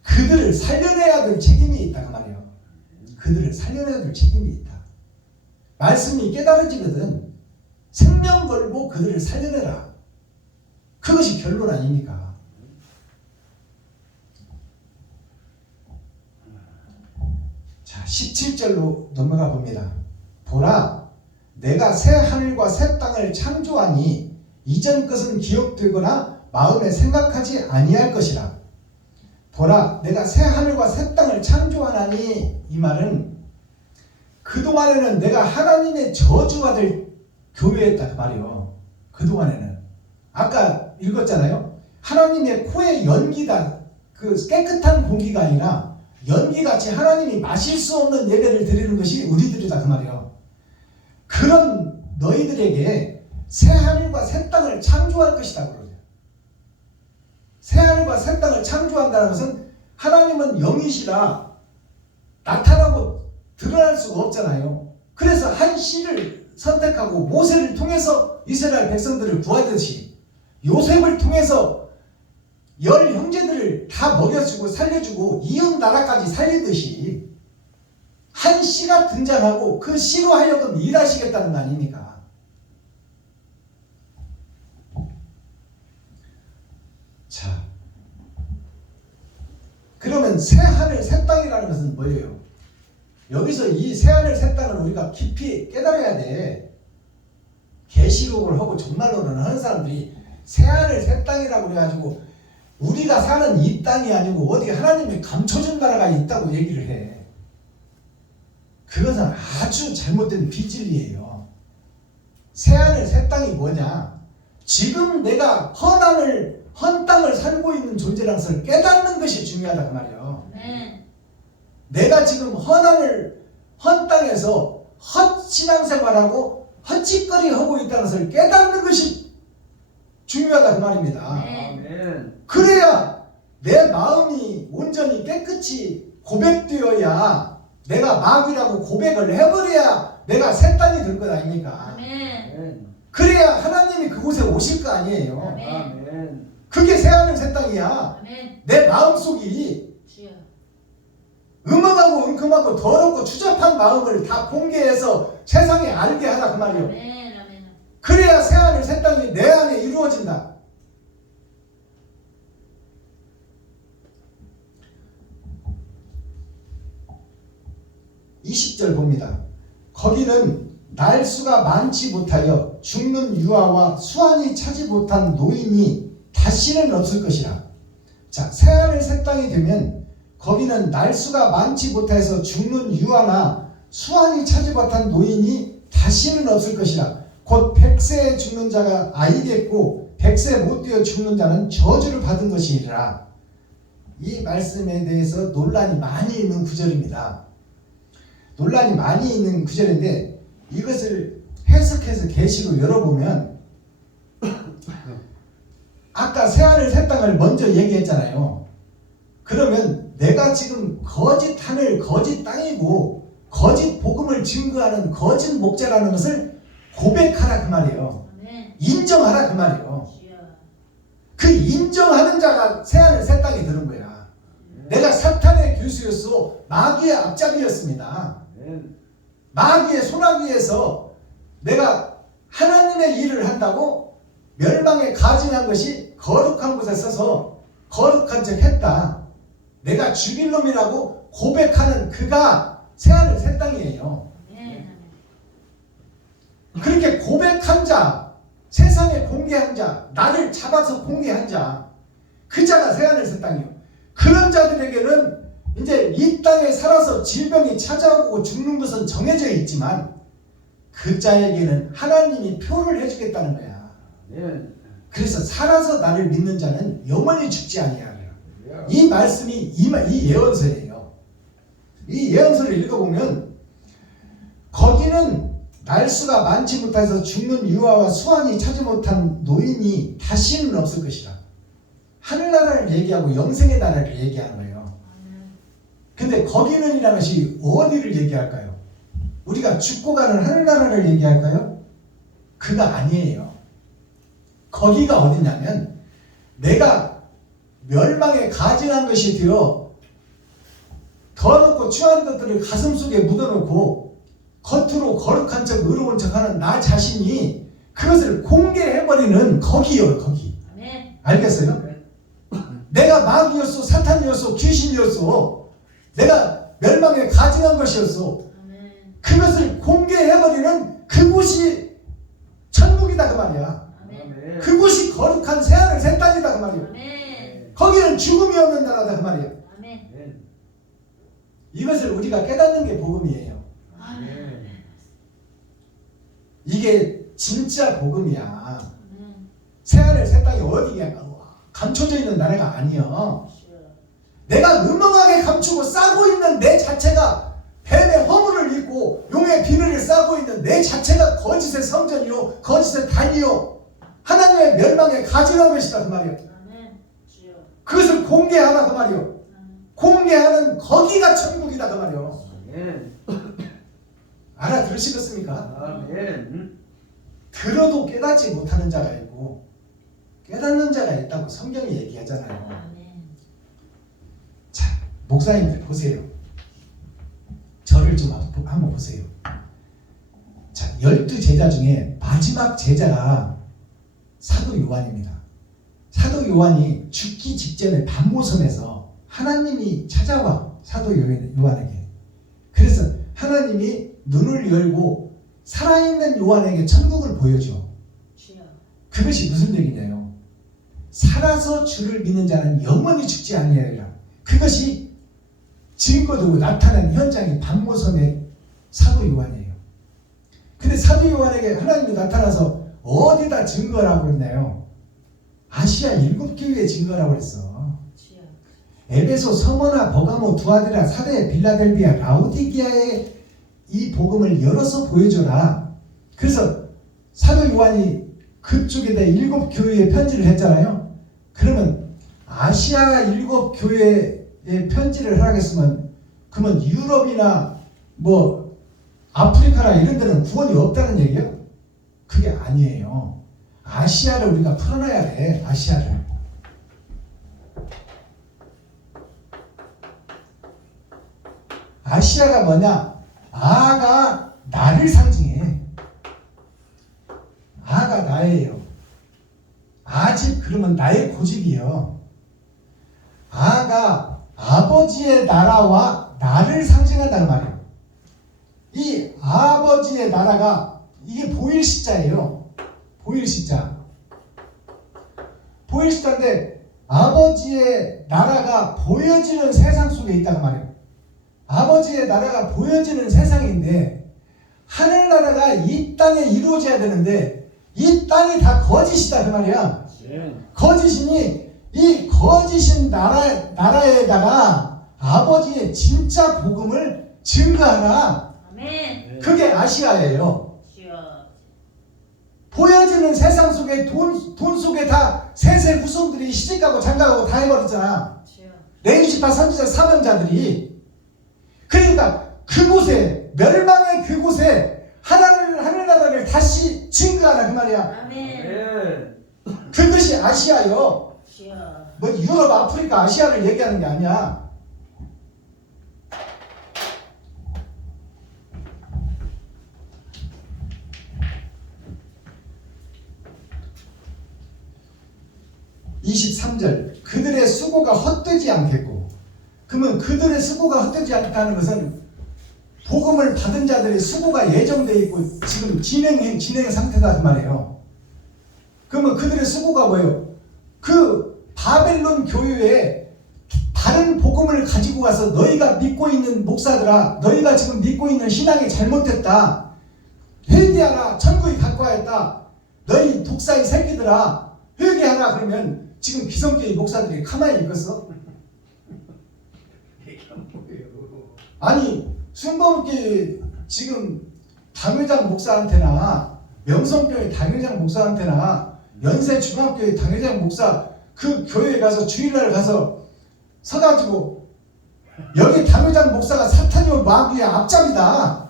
그들을 살려내야 될 책임이 있다 그 말이에요. 그들을 살려내야 될 책임이 있다. 말씀이 깨달아지거든. 생명 걸고 그들을 살려내라. 그것이 결론 아닙니까? 자, 17절로 넘어가 봅니다. 보라, 내가 새 하늘과 새 땅을 창조하니 이전 것은 기억되거나 마음에 생각하지 아니할 것이라. 보라, 내가 새 하늘과 새 땅을 창조하나니, 이 말은 그동안에는 내가 하나님의 저주받을 교회였다 그 말이요. 그동안에는 아까 읽었잖아요. 하나님의 코에 연기다, 그 깨끗한 공기가 아니라 연기같이 하나님이 마실 수 없는 예배를 드리는 것이 우리들이다 그 말이에요. 그런 너희들에게 새 하늘과 새 땅을 창조할 것이다 그러죠. 새 하늘과 새 땅을 창조한다는 것은 하나님은 영이시라 나타나고 드러날 수가 없잖아요. 그래서 한 씨를 선택하고 모세를 통해서 이스라엘 백성들을 구하듯이 요셉을 통해서 10 형제들을 다 먹여주고 살려주고 이웃 나라까지 살리듯이 한 씨가 등장하고 그 씨로 하여금 일하시겠다는 거 아닙니까? 자, 그러면 새 하늘 새 땅이라는 것은 뭐예요? 여기서 이 새 하늘 새 땅을 우리가 깊이 깨달아야 돼. 계시록을 하고 종말론을 하는 사람들이 새 하늘 새 땅이라고 그래가지고 우리가 사는 이 땅이 아니고 어디 하나님이 감춰준 나라가 있다고 얘기를 해. 그것은 아주 잘못된 비진리예요. 새 하늘 새 땅이 뭐냐? 지금 내가 헌 땅을 살고 있는 존재라는 것을 깨닫는 것이 중요하다 그 말이에요. 내가 지금 헌 땅에서 헛신앙생활하고 헛짓거리 하고 있다는 것을 깨닫는 것이 중요하다 그 말입니다. 그래야 내 마음이 온전히 깨끗이 고백되어야 내가 마귀라고 고백을 해버려야 내가 새 땅이 될 것 아닙니까? 그래야 하나님이 그곳에 오실 거 아니에요. 그게 새 하늘 새 땅이야. 내 마음속이 음험하고 은큼하고 더럽고 추잡한 마음을 다 공개해서 세상에 알게 하라 그 말이에요. 그래야 새 하늘 새 땅이 내 안에 이루어진다. (20절) 봅니다. 거기는 날수가 많지 못하여 죽는 유아와 수완이 차지 못한 노인이 다시는 없을 것이라. 자, 새하늘 새 땅이 되면 거기는 날수가 많지 못해서 죽는 유아나 수완이 차지 못한 노인이 다시는 없을 것이라. 곧 100세에 죽는 자가 아이겠고 100세 못 되어 죽는 자는 저주를 받은 것이라. 이 말씀에 대해서 논란이 많이 있는 구절입니다. 논란이 많이 있는 구절인데 이것을 해석해서 계시로 열어보면 아까 새하늘 새 땅을 먼저 얘기했잖아요. 그러면 내가 지금 거짓 하늘 거짓 땅이고 거짓 복음을 증거하는 거짓 목자라는 것을 고백하라 그 말이에요. 인정하라 그 말이에요. 그 인정하는 자가 새하늘 새 땅에 드는 거야. 내가 사탄의 교수였어. 마귀의 앞잡이였습니다. 마귀의 소나기에서 내가 하나님의 일을 한다고 멸망에 가증한 것이 거룩한 곳에 서서 거룩한 척 했다. 내가 죽일 놈이라고 고백하는 그가 새하늘 새 땅이에요. 그렇게 고백한 자, 세상에 공개한 자, 나를 잡아서 공개한 자, 그 자가 새하늘 새 땅이에요. 그런 자들에게는 이제 이 땅에 살아서 질병이 찾아오고 죽는 것은 정해져 있지만 그 자에게는 하나님이 표를 해주겠다는 거야. 그래서 살아서 나를 믿는 자는 영원히 죽지 아니하리라. 이 말씀이 이 예언서예요. 이 예언서를 읽어보면 거기는 날수가 많지 못해서 죽는 유아와 수완이 차지 못한 노인이 다시는 없을 것이라. 하늘나라를 얘기하고 영생의 나라를 얘기하는 거예요. 근데 거기는 이라는 것이 어디를 얘기할까요? 우리가 죽고 가는 하늘나라를 얘기할까요? 그가 아니에요. 거기가 어디냐면 내가 멸망에 가증한 것이 되어 더럽고 추한 것들을 가슴속에 묻어놓고 겉으로 거룩한 척 의로운 척하는 나 자신이 그것을 공개해버리는 거기요. 거기. 아멘. 알겠어요? 내가 마귀였어, 사탄이었어, 귀신이었어. 내가 멸망에 가증한 것이었어. 아멘. 그것을 공개해버리는 그곳이 천국이다 그 말이야. 아멘. 그곳이 거룩한 새하늘 새 땅이다 그 말이야. 아멘. 거기는 죽음이 없는 나라다 그 말이야. 아멘. 이것을 우리가 깨닫는 게 복음이에요. 아멘. 이게 진짜 복음이야. 아멘. 새하늘 새 땅이 어디야? 감춰져 있는 나라가 아니야. 주여. 내가 음흉하게 감추고 싸고 있는 내 자체가 뱀의 허물을 입고 용의 비늘을 싸고 있는 내 자체가 거짓의 성전이요 거짓의 단이요 하나님의 멸망에 가증한 것이다 그 말이야. 아멘. 주여. 그것을 공개하라 그 말이요. 아멘. 공개하는 거기가 천국이다 그 말이요. 아멘. 알아들으시겠습니까? 아멘. 들어도 깨닫지 못하는 자가 있고 깨닫는 자가 있다고 성경이 얘기하잖아요. 아멘. 자, 목사님들 보세요. 저를 좀 한번 보세요. 자, 12제자 중에 마지막 제자가 사도 요한입니다. 사도 요한이 죽기 직전에 반모섬에서 하나님이 찾아와 사도 요한에게. 그래서 하나님이 눈을 열고 살아있는 요한에게 천국을 보여줘. 주여. 그것이 무슨 얘기냐요? 살아서 주를 믿는 자는 영원히 죽지 아니하리라. 그것이 증거되고 나타난 현장이 반모섬의 사도 요한이에요. 근데 사도 요한에게 하나님이 나타나서 어디다 증거라고 했나요? 아시아 7교회에 증거라고 했어. 주여. 에베소, 서머나, 버가모, 두아디라, 사대, 빌라델비아, 라오디게아에 이 복음을 열어서 보여줘라. 그래서 사도 요한이 그쪽에다 7교회에 편지를 했잖아요. 그러면 아시아 7교회에 편지를 하라겠으면 그러면 유럽이나 뭐 아프리카나 이런 데는 구원이 없다는 얘기예요? 그게 아니에요. 아시아를 우리가 풀어놔야 돼. 아시아를. 아시아가 뭐냐? 아가 나를 상징해. 아가 나예요. 아집 그러면 나의 고집이요. 아가 아버지의 나라와 나를 상징한다는 말이에요. 이 아버지의 나라가 이게 보일시자예요. 보일시자. 보일시자인데 아버지의 나라가 보여지는 세상 속에 있다고 말이에요. 아버지의 나라가 보여지는 세상인데 하늘나라가 이 땅에 이루어져야 되는데 이 땅이 다 거짓이다 그 말이야. 거짓이니 이 거짓인 나라에다가 아버지의 진짜 복음을 증거하라. 아멘. 그게 아시아예요. 주여. 보여지는 세상 속에 돈 속에 다 세세 후손들이 시집가고 장가가고 다 해버렸잖아. 주여. 레위지파 선지자 사명자들이. 그러니까 그곳에 멸망의 그곳에 하늘나라를 다시 증거하라 그 말이야. 아멘. 그것이 아시아요. 주여. 뭐 유럽, 아프리카, 아시아를 얘기하는 게 아니야. (23절) 그들의 수고가 헛되지 않겠고. 그러면 그들의 수고가 헛되지 않다는 것은 복음을 받은 자들의 수고가 예정되어 있고 지금 진행 상태다 그 말이에요. 그러면 그들의 수고가 뭐예요? 그 바벨론 교회에 다른 복음을 가지고 와서 너희가 믿고 있는 목사들아, 너희가 지금 믿고 있는 신앙이 잘못됐다. 회개하라. 천국이 가까웠다. 너희 독사의 새끼들아, 회개하라. 그러면 지금 기성교회 목사들이 가만히 있겠어? 아니 순복음교회 지금 당회장 목사한테나 명성교회 당회장 목사한테나 연세중앙교회 당회장 목사 그 교회에 가서 주일날 가서 서가지고 여기 당회장 목사가 사탄이요 마귀의 앞잡이다.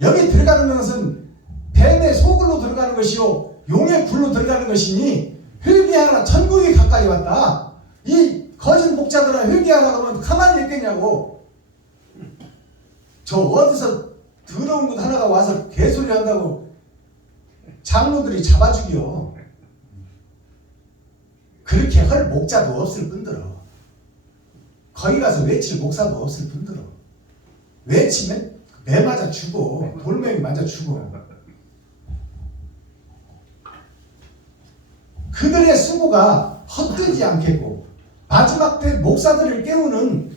여기 들어가는 것은 뱀의 속으로 들어가는 것이요 용의 굴로 들어가는 것이니 회개하라 천국이 가까이 왔다. 이 거짓 목자들아 회개하라고 하면 가만히 있겠냐고. 저 어디서 더러운 것 하나가 와서 개소리 한다고 장로들이 잡아 죽여. 그렇게 할 목자도 없을 뿐더러 거기 가서 외칠 목사도 없을 뿐더러 외치면 매 맞아 죽어. 돌멩이 맞아 죽어. 그들의 수고가 헛되지 않겠고 마지막 때 목사들을 깨우는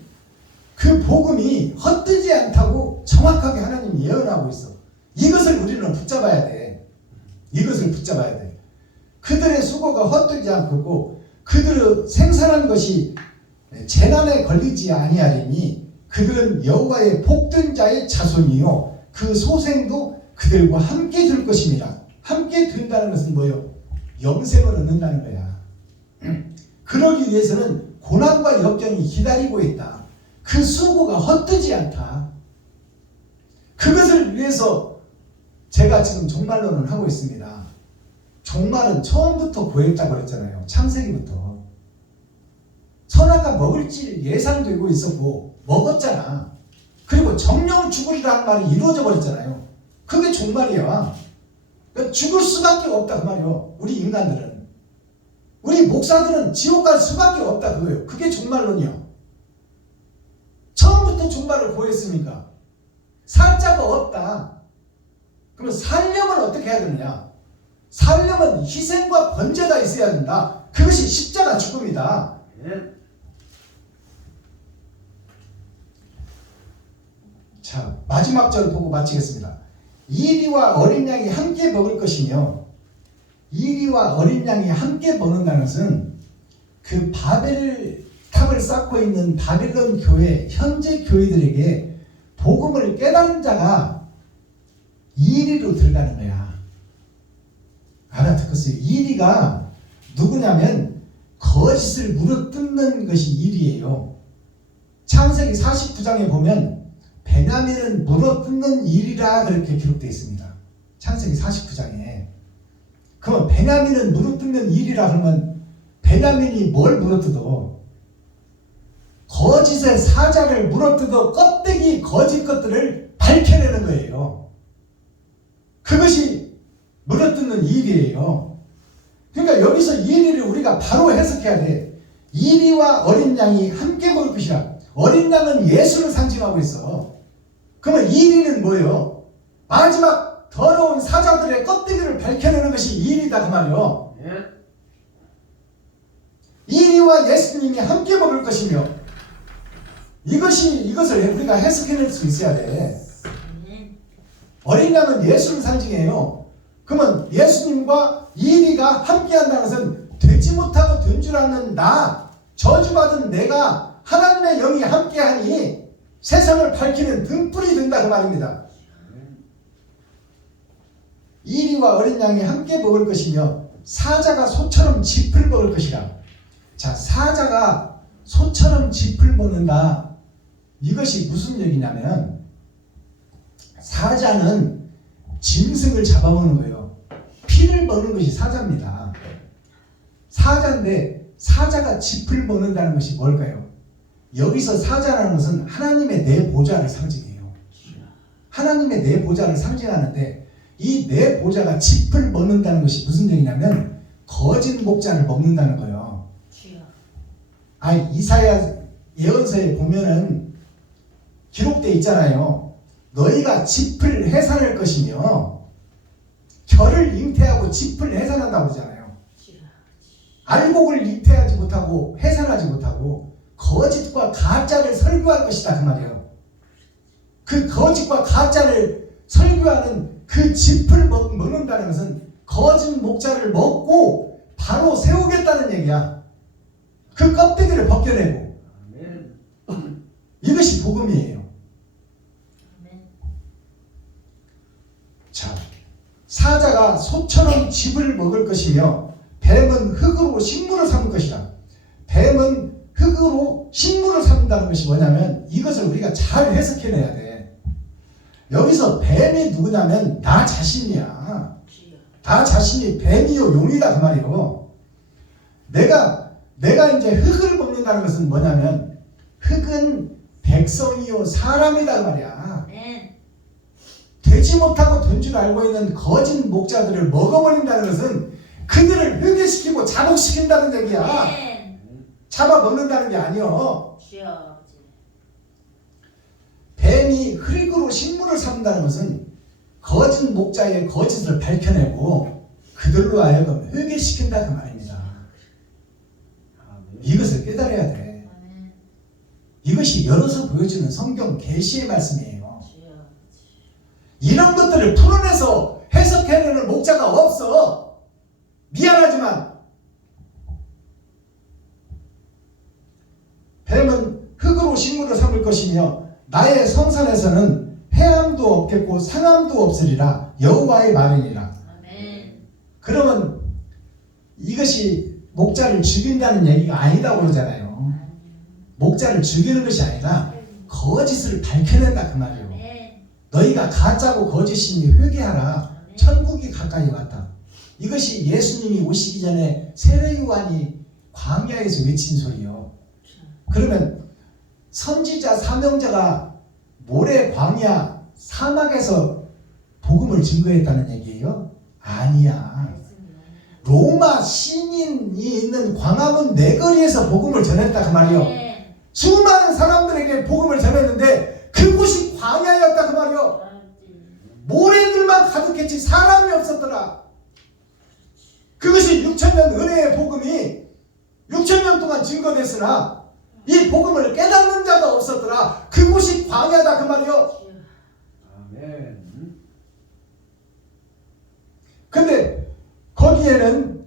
그 복음이 헛되지 않다고 정확하게 하나님이 예언하고 있어. 이것을 우리는 붙잡아야 돼. 이것을 붙잡아야 돼. 그들의 수고가 헛되지 않겠고 그들의 생산한 것이 재난에 걸리지 아니하리니 그들은 여호와의 복된 자의 자손이요 그 소생도 그들과 함께 될 것입니다. 함께 된다는 것은 뭐예요? 영생을 얻는다는 거야. 그러기 위해서는 고난과 역경이 기다리고 있다. 그 수고가 헛되지 않다. 그것을 위해서 제가 지금 종말론을 하고 있습니다. 종말은 처음부터 고했다고 그랬잖아요. 창세기부터. 선악과 먹을지 예상되고 있었고 먹었잖아. 그리고 정령 죽으리라는 말이 이루어져 버렸잖아요. 그게 종말이야. 그러니까 죽을 수밖에 없다 그 말이요. 우리 인간들은. 우리 목사들은 지옥 갈 수밖에 없다 그거예요. 그게 종말론이요. 처음부터 종말을 고했으니까 살 자가 없다. 그러면 살려면 어떻게 해야 되느냐? 살려면 희생과 번제가 있어야 된다. 그것이 십자가 죽음이다. 자, 마지막 절 보고 마치겠습니다. 이리와 어린 양이 함께 먹을 것이며 이리와 어린 양이 함께 먹는다는 것은 그 바벨 탑을 쌓고 있는 바빌론 교회 현재 교회들에게 복음을 깨달은 자가 이리로 들어가는 거야. 알아듣겠어요? 이리가 누구냐면 거짓을 물어뜯는 것이 이리예요. 창세기 49장에 보면 베냐민은 물어뜯는 일이라 그렇게 기록되어 있습니다. 창세기 49장에. 그러면 베냐민은 물어뜯는 일이라 그러면 베냐민이 뭘 물어뜯어? 거짓의 사자를 물어뜯어 껍데기 거짓 것들을 밝혀내는 거예요. 그것이 물어뜯는 일이에요. 그러니까 여기서 이리를 우리가 바로 해석해야 돼. 이리와 어린 양이 함께 먹을 것이라. 어린 양은 예수를 상징하고 있어. 그러면 이리는 뭐예요? 마지막 더러운 사자들의 껍데기를 밝혀내는 것이 이리다 그 말이요. 이리와 예수님이 함께 먹을 것이며 이것을 우리가 해석해낼 수 있어야 돼. 어린 양은 예수를 상징해요. 그러면 예수님과 이리가 함께 한다는 것은 되지 못하고 된 줄 아는 나, 저주받은 내가 하나님의 영이 함께하니 세상을 밝히는 등불이 된다 그 말입니다. 이리와 어린 양이 함께 먹을 것이며 사자가 소처럼 짚을 먹을 것이라. 자, 사자가 소처럼 짚을 먹는다. 이것이 무슨 얘기냐면 사자는 짐승을 잡아먹는 거예요. 피를 먹는 것이 사자입니다. 사자인데 사자가 짚을 먹는다는 것이 뭘까요? 여기서 사자라는 것은 하나님의 내 보좌를 상징해요. 하나님의 내 보좌를 상징하는데 이 내 보좌가 짚을 먹는다는 것이 무슨 얘기냐면 거짓 목자를 먹는다는 거예요. 이사야 예언서에 보면은 기록되어 있잖아요. 너희가 짚을 해산할 것이며 결을 잉태하고 짚을 해산한다고 그러잖아요. 알곡을 잉태하지 못하고 해산하지 못하고 거짓과 가짜를 설교할 것이다 그 말이에요. 그 거짓과 가짜를 설교하는 그 짚을 먹는다는 것은 거짓 목자를 먹고 바로 세우겠다는 얘기야. 그 껍데기를 벗겨내고. 이것이 복음이에요. 자, 사자가 소처럼 짚을 먹을 것이며 뱀은 흙으로 식물을 삼을 것이다. 뱀은 흙으로 식물을 삼는다는 것이 뭐냐면 이것을 우리가 잘 해석해내야 돼. 여기서 뱀이 누구냐면 나 자신이야. 주여. 나 자신이 뱀이요 용이다 그 말이요. 내가 이제 흙을 먹는다는 것은 뭐냐면 흙은 백성이요 사람이다 그 말이야. 아멘. 되지 못하고 된 줄 알고 있는 거짓 목자들을 먹어버린다는 것은 그들을 회개시키고 자복시킨다는 얘기야. 아멘. 잡아먹는다는 게 아니요. 주여 아버지. 뱀이 흙으로 식물을 삼는다는 것은 거짓 목자의 거짓을 밝혀내고 그들로 하여금 회개시킨다 그 말입니다. 이것을 깨달아야 돼. 아멘. 이것이 열어서 보여주는 성경 계시의 말씀이에요. 주여 아버지. 이런 것들을 풀어내서 해석해내는 목자가 없어. 미안하지만 뱀은 흙으로 식물을 삼을 것이며 나의 성산에서는 해함도 없겠고 상함도 없으리라 여호와의 말이니라. 아멘. 그러면 이것이 목자를 죽인다는 얘기가 아니다고 그러잖아요. 목자를 죽이는 것이 아니라 거짓을 밝혀낸다 그 말이에요. 아멘. 너희가 가짜고 거짓이니 회개하라. 천국이 가까이 왔다. 이것이 예수님이 오시기 전에 세례 요한이 광야에서 외친 소리요. 그러면 선지자 사명자가 모래 광야 사막에서 복음을 증거했다는 얘기예요? 아니야. 로마 시민이 있는 광화문 내거리에서 복음을 전했다 그 말이요. 아멘. 수많은 사람들에게 복음을 전했는데 그곳이 광야였다 그 말이요. 모래들만 가득했지 사람이 없었더라. 그것이 6,000년 은혜의 복음이 6,000년 동안 증거됐으나 이 복음을 깨닫는 자가 없었더라. 그곳이 광야다 그 말이요. 아멘. 근데 거기에는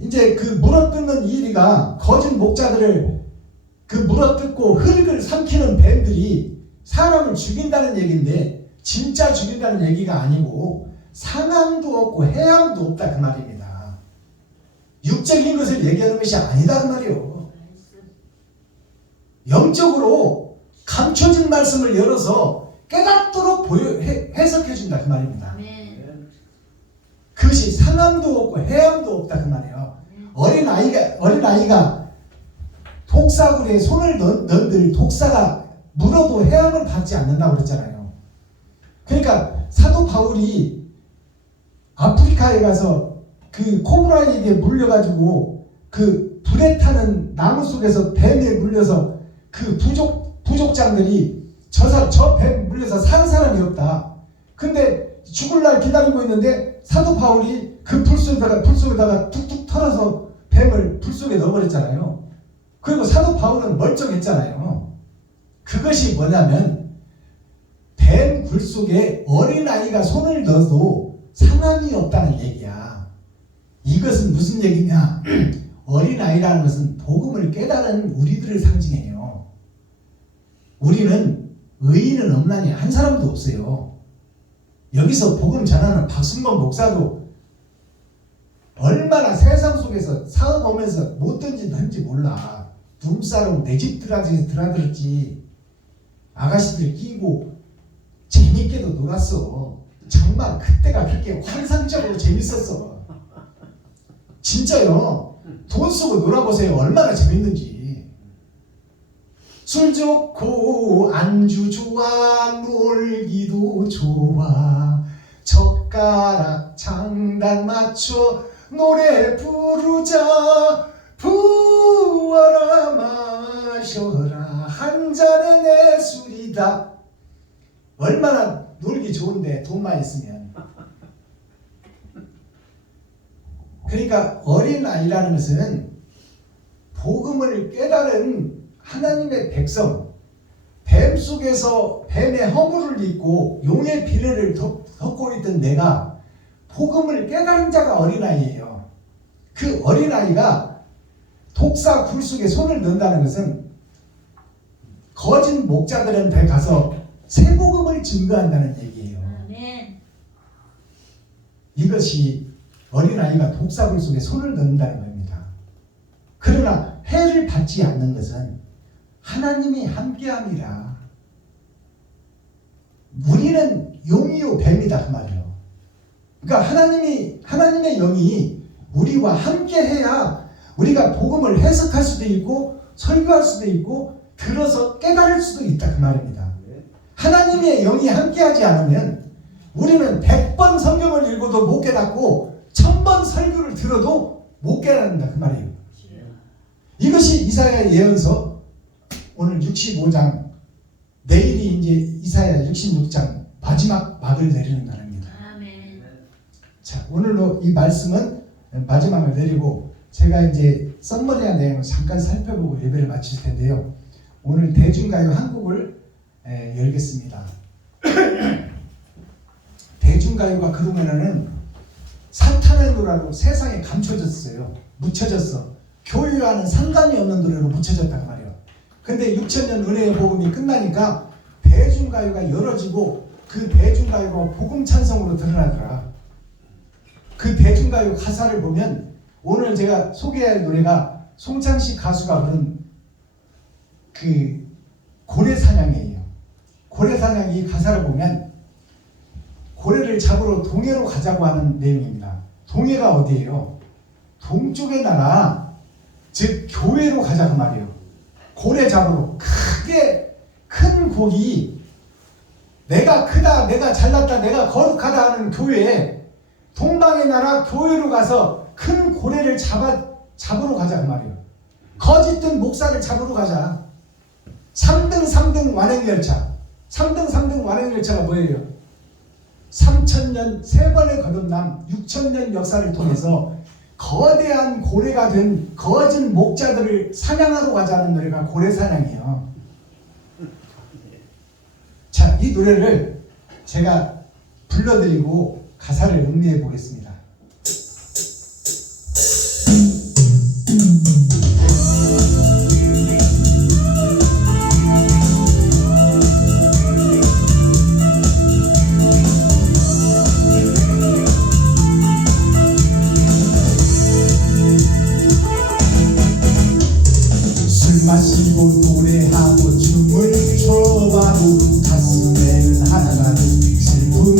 이제 그 물어뜯는 이리가 거짓 목자들을 그 물어뜯고 흙을 삼키는 뱀들이 사람을 죽인다는 얘기인데 진짜 죽인다는 얘기가 아니고 상함도 없고 해함도 없다 그 말입니다. 육적인 것을 얘기하는 것이 아니다 그 말이요. 영적으로 감춰진 말씀을 열어서 깨닫도록 해석해 준다 그 말입니다. 아멘. 그것이 상함도 없고 해함도 없다 그 말이에요. 어린아이가 독사굴에 손을 넣은들 독사가 물어도 해함을 받지 않는다고 그랬잖아요. 그러니까 사도 바울이 아프리카에 가서 그 코브라에게 물려가지고 그 불에 타는 나무 속에서 뱀에 물려서 그 부족장들이 저 뱀 물려서 산 사람이 없다. 근데 죽을 날 기다리고 있는데 사도 바울이 그 불속에다가 툭툭 털어서 뱀을 불속에 넣어버렸잖아요. 그리고 사도 바울은 멀쩡했잖아요. 그것이 뭐냐면 뱀 굴 속에 어린아이가 손을 넣어도 상함이 없다는 얘기야. 이것은 무슨 얘기냐? 어린아이라는 것은 복음을 깨달은 우리들을 상징해요. 우리는 의인은 없나니 한 사람도 없어요. 여기서 복음 전하는 박순범 목사도 얼마나 세상 속에서 사업하면서 못든지 몰라. 눈사람 내 집 드나들었지. 아가씨들 끼고 재밌게도 놀았어. 정말 그때가 그렇게 환상적으로 재밌었어. 진짜요. 돈 쓰고 놀아보세요. 얼마나 재밌는지. 술 좋고 안주 좋아 놀기도 좋아 젓가락 장단 맞춰 노래 부르자 부어라 마셔라 한 잔의 내 술이다. 얼마나 놀기 좋은데 돈만 있으면. 그러니까 어린아이라는 것은 복음을 깨달은 하나님의 백성, 뱀 속에서 뱀의 허물을 입고 용의 비늘을 덮고 있던 내가 복음을 깨달은 자가 어린아이예요. 그 어린아이가 독사 굴 속에 손을 넣는다는 것은 거짓 목자들한테 가서 새 복음을 증거한다는 얘기예요. 아멘. 이것이 어린아이가 독사굴 속에 손을 넣는다는 겁니다. 그러나 해를 받지 않는 것은 하나님이 함께함이라. 우리는 용이요 뱀이다 그 말이에요. 그러니까 하나님의 영이 우리와 함께 해야 우리가 복음을 해석할 수도 있고 설교할 수도 있고 들어서 깨달을 수도 있다 그 말입니다. 하나님의 영이 함께하지 않으면 우리는 100번 성경을 읽어도 못 깨닫고 1000번 설교를 들어도 못 깨닫는다 그 말이에요. 이것이 이사야 예언서 오늘 65장, 내일이 이제 이사야 66장 마지막 막을 내리는 날입니다. 아멘. 자, 오늘로 이 말씀은 마지막을 내리고 제가 이제 썸머리한 내용을 잠깐 살펴보고 예배를 마칠 텐데요. 오늘 대중가요 한 곡을 열겠습니다. 대중가요가 그동안에는 사탄의 노래로 세상에 감춰졌어요. 묻혀졌어. 교회와는 상관이 없는 노래로 묻혀졌단 말이에요. 근데 6000년 은혜의 복음이 끝나니까 대중가요가 열어지고 그 대중가요가 복음 찬송으로 드러나더라. 그 대중가요 가사를 보면 오늘 제가 소개할 노래가 송창식 가수가 부른 그 고래사냥이에요. 고래사냥 이 가사를 보면 고래를 잡으러 동해로 가자고 하는 내용입니다. 동해가 어디예요? 동쪽의 나라, 즉 교회로 가자고 말이에요. 고래 잡으러 크게 큰 고기, 내가 크다, 내가 잘났다, 내가 거룩하다 하는 교회, 동방의 나라 교회로 가서 큰 고래를 잡으러 가자 그 말이에요. 거짓된 목사를 잡으러 가자. 3등 완행열차. 3등 완행열차가 뭐예요? 3000년 3번의 거듭남 6000년 역사를 통해서 거대한 고래가 된 거짓 목자들을 사냥하러 가자는 노래가 고래사냥이에요. 자, 이 노래를 제가 불러드리고 가사를 음미해 보겠습니다. 마시고 노래하고 춤을 춰봐도 가슴에는 하나가 슬픔뿐이네.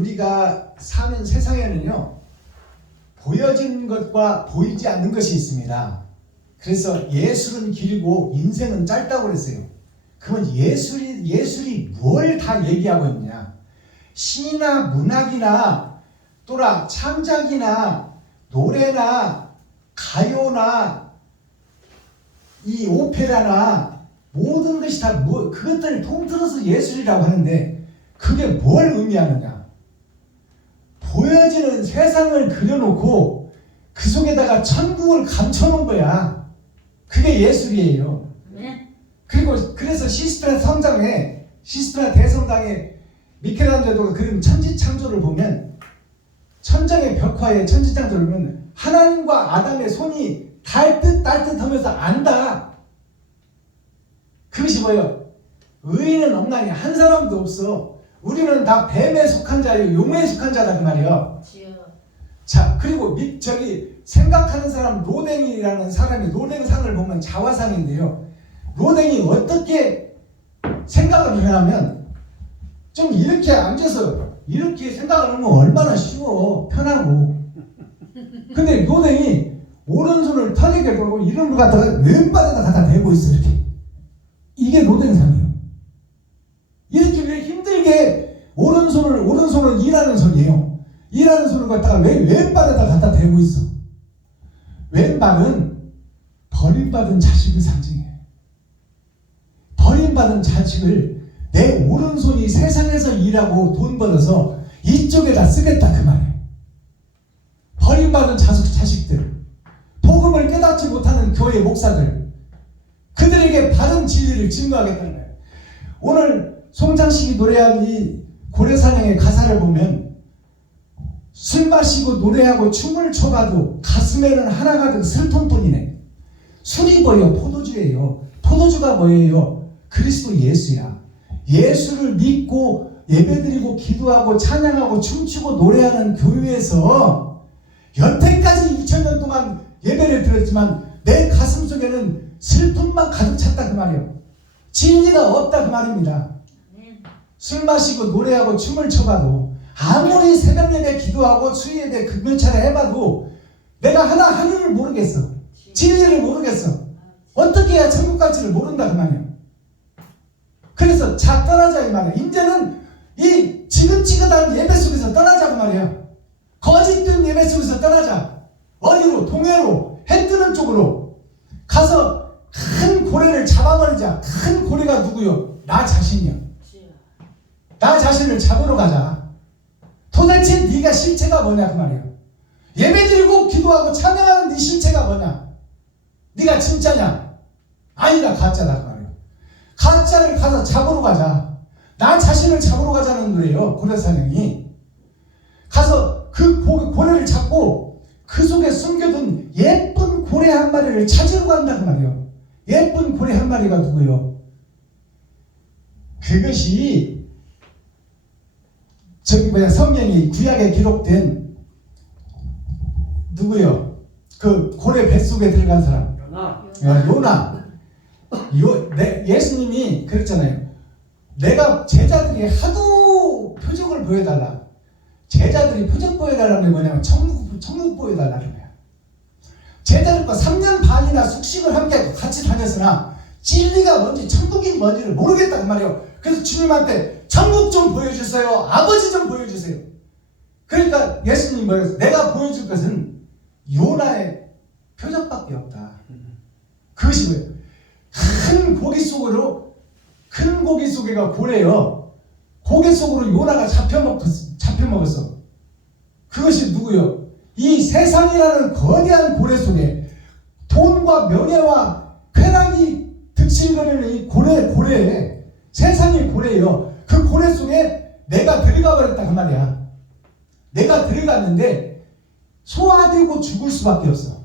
우리가 사는 세상에는요, 보여진 것과 보이지 않는 것이 있습니다. 그래서 예술은 길고 인생은 짧다고 그랬어요. 그러면 예술이 뭘 다 얘기하고 있냐? 시나 문학이나 또라 창작이나 노래나 가요나 이 오페라나 모든 것이 다 그것들을 통틀어서 예술이라고 하는데 그게 뭘 의미하느냐? 보여지는 세상을 그려놓고 그 속에다가 천국을 감춰놓은 거야. 그게 예술이에요. 아멘. 그리고 그래서 시스테나 대성당에 미켈란젤로가 그린 천지창조를 보면 천정의 벽화에 천지창조를 보면 하나님과 아담의 손이 닿을 듯 하면서 안다. 그것이 뭐예요? 의인은 없나니 한 사람도 없어. 우리는 다 뱀에 속한 자요 용에 속한 자다 그 말이에요. 주여. 자, 그리고 생각하는 사람 로댕이라는 사람이 로댕상을 보면 자화상인데요. 로댕이 어떻게 생각을 하냐면 좀 이렇게 앉아서 이렇게 생각을 하면 얼마나 쉬워, 편하고. 근데 로댕이 오른손을 털리게 걸고 이런 거 갖다가 왼발에다 갖다 대고 있어 이렇게. 이게 로댕상이에요. 이렇게 힘들게 오른손은 일하는 손이에요. 일하는 손을 갖다가 왼발에다 갖다 대고 있어. 왼발은 버림받은 자식을 상징해. 버림받은 자식을 내 오른손이 세상에서 일하고 돈 벌어서 이쪽에다 쓰겠다 그 말이에요. 버림받은 자식들, 복음을 깨닫지 못하는 교회 목사들, 그들에게 바른 진리를 증거하겠다는 거예요. 오늘 송장식이 노래한 이 고래사냥의 가사를 보면 술 마시고 노래하고 춤을 춰봐도 가슴에는 하나가득 슬픔뿐이네. 술이 뭐예요? 포도주예요. 포도주가 뭐예요? 그리스도 예수야. 예수를 믿고 예배드리고 기도하고 찬양하고 춤추고 노래하는 교회에서 여태까지 2000년 동안 예배를 드렸지만 내 가슴 속에는 슬픔만 가득 찼다 그 말이에요. 진리가 없다 그 말입니다. 아멘. 술 마시고 노래하고 춤을 춰봐도 아무리 새벽 예배 기도하고 수요 예배 금요차례 해봐도 내가 하나를 모르겠어. 진리를 모르겠어. 어떻게 해야 천국 갈지를 모른다 그 말이에요. 그래서 자 떠나자 이 말이에요. 이제는 이 지긋지긋한 예배 속에서 떠나자 그 말이에요. 거짓된 예배 속에서 떠나자. 어디로? 동해로, 해 뜨는 쪽으로 가서 큰 고래를 잡아버리자. 큰 고래가 누구요? 나 자신이요. 주여. 나 자신을 잡으러 가자. 도대체 네가 실체가 뭐냐 그 말이에요. 예배드리고 기도하고 찬양하는 네 실체가 뭐냐? 네가 진짜냐? 아니다 가짜다 그 말이에요. 가짜를 가서 잡으러 가자. 나 자신을 잡으러 가자는 노래예요. 고래사냥이 가서 그 고래를 잡고 그 속에 숨겨둔 예쁜 고래 한 마리를 찾으러 간다 그 말이에요. 예쁜 고래 한 마리가 누구요? 그것이 성경이 구약에 기록된 누구요? 그 고래 뱃속에 들어간 사람. 요나. 예수님이 그랬잖아요. 내가 제자들이 하도 표적을 보여달라. 제자들이 표적 보여달라는 게 뭐냐면 천국 보여달라는 거야. 제자들과 3년 반이나 숙식을 함께 같이 다녔으나 진리가 뭔지 천국이 뭔지를 모르겠다 그 말이에요. 그래서 주님한테 천국 좀 보여주세요. 아버지 좀 보여주세요. 그러니까 예수님이 뭐랬어요? 내가 보여줄 것은 요나의 표적밖에 없다. 그것이 뭐예요? 큰 고기 속에가 고래요. 고기 속으로 요나가 잡혀먹었어. 그것이 누구요? 이 세상이라는 거대한 고래 속에 돈과 명예와 쾌락이 득실거리는 이 고래 세상이 고래예요. 그 고래 속에 내가 들어가 버렸다 그 말이야. 내가 들어갔는데 소화되고 죽을 수밖에 없어.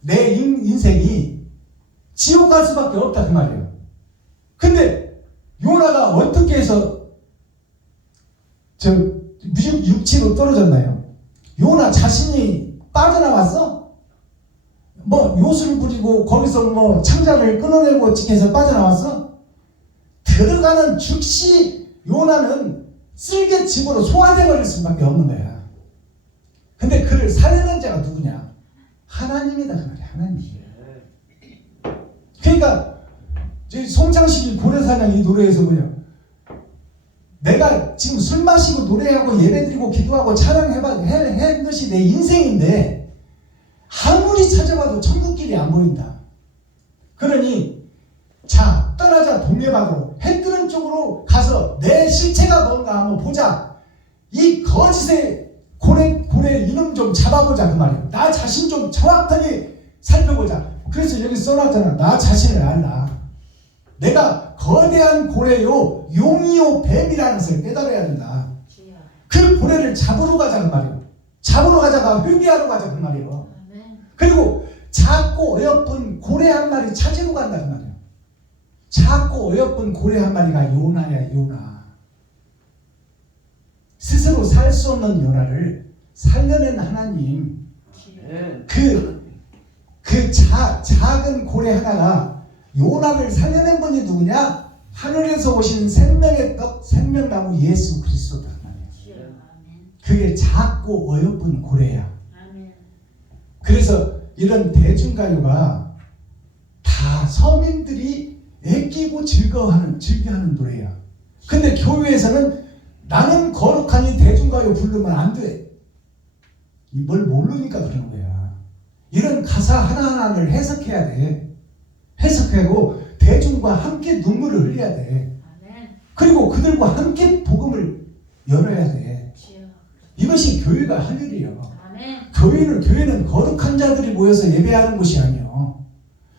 내 인생이 지옥 갈 수밖에 없다 그 말이에요. 근데 요나가 어떻게 해서 육지로 떨어졌나요? 요나 자신이 빠져나왔어? 요술 부리고 거기서 창자를 끊어내고 어떻게 해서 빠져나왔어? 들어가는 즉시 요나는 쓸개 집으로 소화돼 버릴 수밖에 없는 거야. 근데 그를 살리는 자가 누구냐? 하나님이다 그 말이야. 하나님. 그러니까 송창식이 고래사냥 이 노래에서 뭐냐? 내가 지금 술 마시고 노래하고 예배드리고 기도하고 찬양한 것이 내 인생인데 아무리 찾아봐도 천국길이 안 보인다. 그러니 자 떠나자 동해바다로 해 뜨는 쪽으로 가서 내 실체가 뭔가 한번 보자. 이 거짓의 고래 이놈 좀 잡아보자 그 말이야. 나 자신 좀 정확하게 살펴보자. 그래서 여기 써놨잖아. 나 자신을 알라. 내가 거대한 고래요 용이요 뱀이라는 것을 깨달아야 된다. 주여. 그 고래를 잡으러 가자 그 말이에요. 잡으러 가자가 회개하러 가자 그 말이에요. 아멘. 그리고 작고 어여쁜 고래 한 마리 찾으러 간다 그 말이에요. 작고 어여쁜 고래 한 마리가 요나야 요나. 스스로 살 수 없는 요나를 살려낸 하나님. 주여. 작은 고래 하나가 요나를 살려낸 분이 누구냐? 하늘에서 오신 생명의 떡, 생명나무 예수 그리스도다. 주여. 아멘. 그게 작고 어여쁜 고래야. 아멘. 그래서 이런 대중가요가 다 서민들이 애끼고 즐겨하는 노래야. 근데 교회에서는 나는 거룩하니 대중가요 부르면 안 돼. 뭘 모르니까 그러는 거야. 이런 가사 하나하나를 해석해야 돼. 해석하고 대중과 함께 눈물을 흘려야 돼. 아멘. 그리고 그들과 함께 복음을 열어야 돼. 주여. 이것이 교회가 할 일이에요. 아멘. 교회는 거룩한 자들이 모여서 예배하는 곳이 아니에요.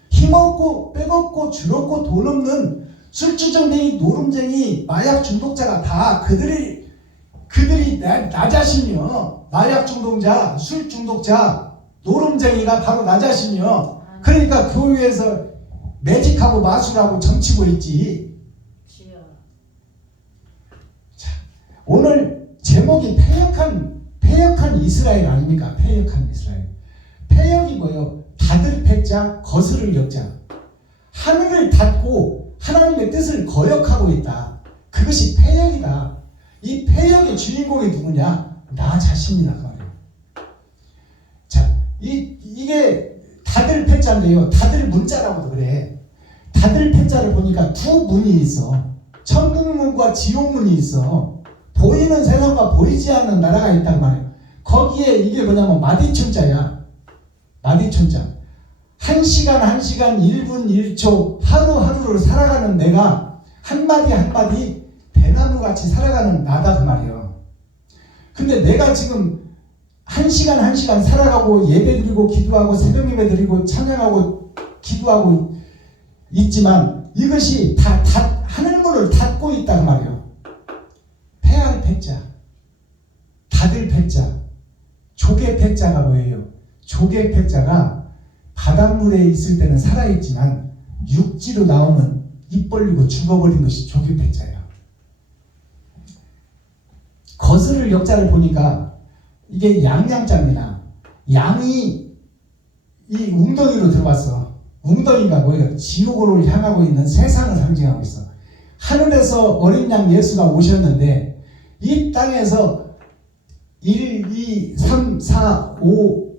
힘없고 빼먹고 줄없고 돈 없는 술주정뱅이 노름쟁이 마약 중독자가 다 그들이 나 자신이요. 마약 중독자, 술 중독자, 노름쟁이가 바로 나 자신이요. 그러니까 교회에서 매직하고 마술하고 점치고 있지. 주여. 오늘 제목이 패역한 이스라엘 아닙니까? 패역한 이스라엘. 패역이 뭐예요? 닫을 패자, 거스를 역자. 하늘을 닫고 하나님의 뜻을 거역하고 있다. 그것이 패역이다. 이 패역의 주인공이 누구냐? 나 자신이다 그 말이에요. 자, 이게 닫을 패자인데요. 닫을 문자라고도 그래. 닫을 패자를 보니까 두 문이 있어. 천국문과 지옥문이 있어. 보이는 세상과 보이지 않는 나라가 있단 말이에요. 거기에 이게 뭐냐면 마디춘자야. 마디춘자. 1시간 1분 1초 하루하루를 살아가는 내가 한마디 한마디 대나무같이 살아가는 나다 그 말이에요. 근데 내가 지금 1시간 살아가고 예배드리고 기도하고 새벽 예배드리고 찬양하고 기도하고 있지만 이것이 다 하늘문을 닫고 있단 말이에요. 패할 패자, 닫을 패자, 조개 패자가 뭐예요? 조개 패자가 바닷물에 있을 때는 살아있지만 육지로 나오면 입 벌리고 죽어버린 것이 조개 패자예요. 거스를 역자를 보니까 이게 양양자입니다. 양이 이 웅덩이로 들어왔어. 웅덩이가 뭐예요? 지옥으로 향하고 있는 세상을 상징하고 있어. 하늘에서 어린 양 예수가 오셨는데 이 땅에서 1, 2, 3, 4, 5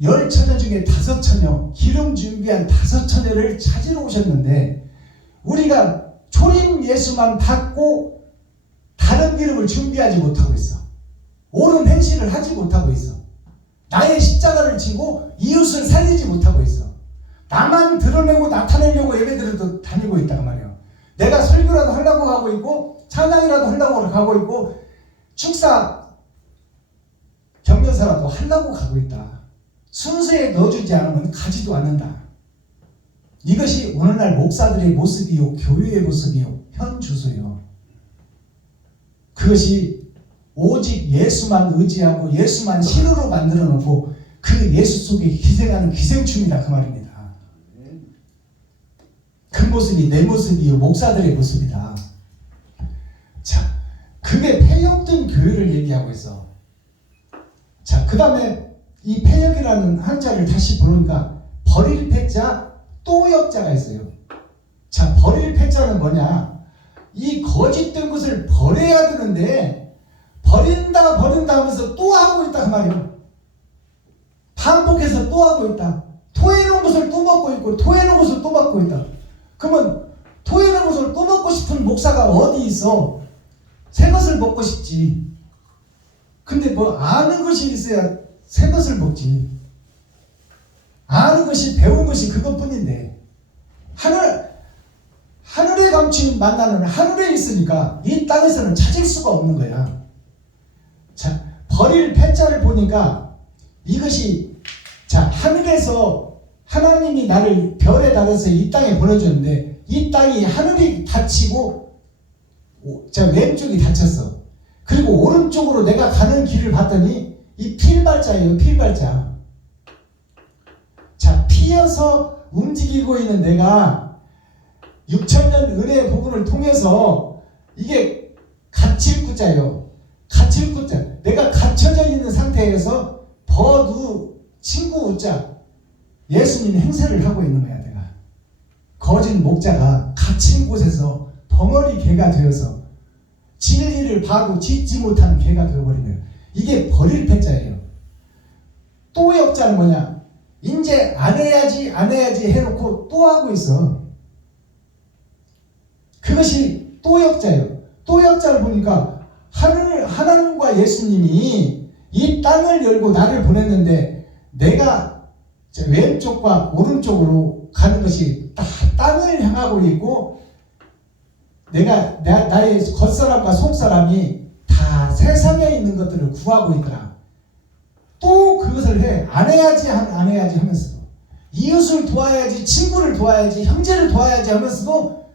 10처녀 중에 5처녀 기름 준비한 5처녀를 찾으러 오셨는데 우리가 초림 예수만 받고 다른 기름을 준비하지 못하고 있어. 옳은 행실을 하지 못하고 있어. 나의 십자가를 지고 이웃을 살리지 못하고 있어. 나만 드러내고 나타내려고 예배드려도 다니고 있단 말이에요. 내가 설교라도 하려고 하고 있고 찬양이라도 하려고 가고 있고 축사 경연사라도 하려고 가고 있다. 순서에 넣어주지 않으면 가지도 않는다. 이것이 오늘날 목사들의 모습이요 교회의 모습이요 현주소요. 그것이 오직 예수만 의지하고 예수만 신으로 만들어 놓고 그 예수 속에 희생하는 기생충이다 그 말입니다. 그 모습이 내 모습이요 목사들의 모습이다. 자, 그게 패역된 교회를 얘기하고 있어. 자, 그 다음에 이 패역이라는 한자를 다시 보니까 버릴 패자 또 역자가 있어요. 자, 버릴 패자는 뭐냐? 이 거짓된 것을 버려야 되는데 버린다 하면서 또 하고 있다 그 말이에요. 반복해서 또 하고 있다. 토해놓은 것을 또 먹고 있고 토해놓은 것을 또 먹고 있다. 그러면 토해놓은 것을 또 먹고 싶은 목사가 어디 있어? 새 것을 먹고 싶지. 근데 뭐 아는 것이 있어야 새 것을 먹지. 아는 것이 배운 것이 그것뿐인데 하늘에 감추는 만나는 하늘에 있으니까 이 땅에서는 찾을 수가 없는 거야. 자, 버릴 패자를 보니까 이것이 자 하늘에서 하나님이 나를 별에 달아서 이 땅에 보내줬는데 이 땅이 하늘이 닫히고 자 왼쪽이 닫혔어. 그리고 오른쪽으로 내가 가는 길을 봤더니 이 필발자예요. 필발자. 자 피어서 움직이고 있는 내가 6천년 은혜의 복음을 통해서 이게 갇힐 구자예요. 갇힐 구자. 내가 갇혀져 있는 상태에서 버두 친구 우자 예수님 행세를 하고 있는 거야. 내가 거짓 목자가 갇힌 곳에서 덩어리 개가 되어서 진리를 봐도 짓지 못하는 개가 되어버린 거예요. 이게 버릴 패자예요. 또 역자는 뭐냐? 이제 안 해야지 해놓고 또 하고 있어. 그것이 또 역자예요. 또 역자를 보니까 하나님과 예수님이 이 땅을 열고 나를 보냈는데 내가 왼쪽과 오른쪽으로 가는 것이 다 땅을 향하고 있고 내가 나의 겉사람과 속사람이 다 세상에 있는 것들을 구하고 있더라. 또 그것을 해. 안 해야지 하면서도 이웃을 도와야지, 친구를 도와야지, 형제를 도와야지 하면서도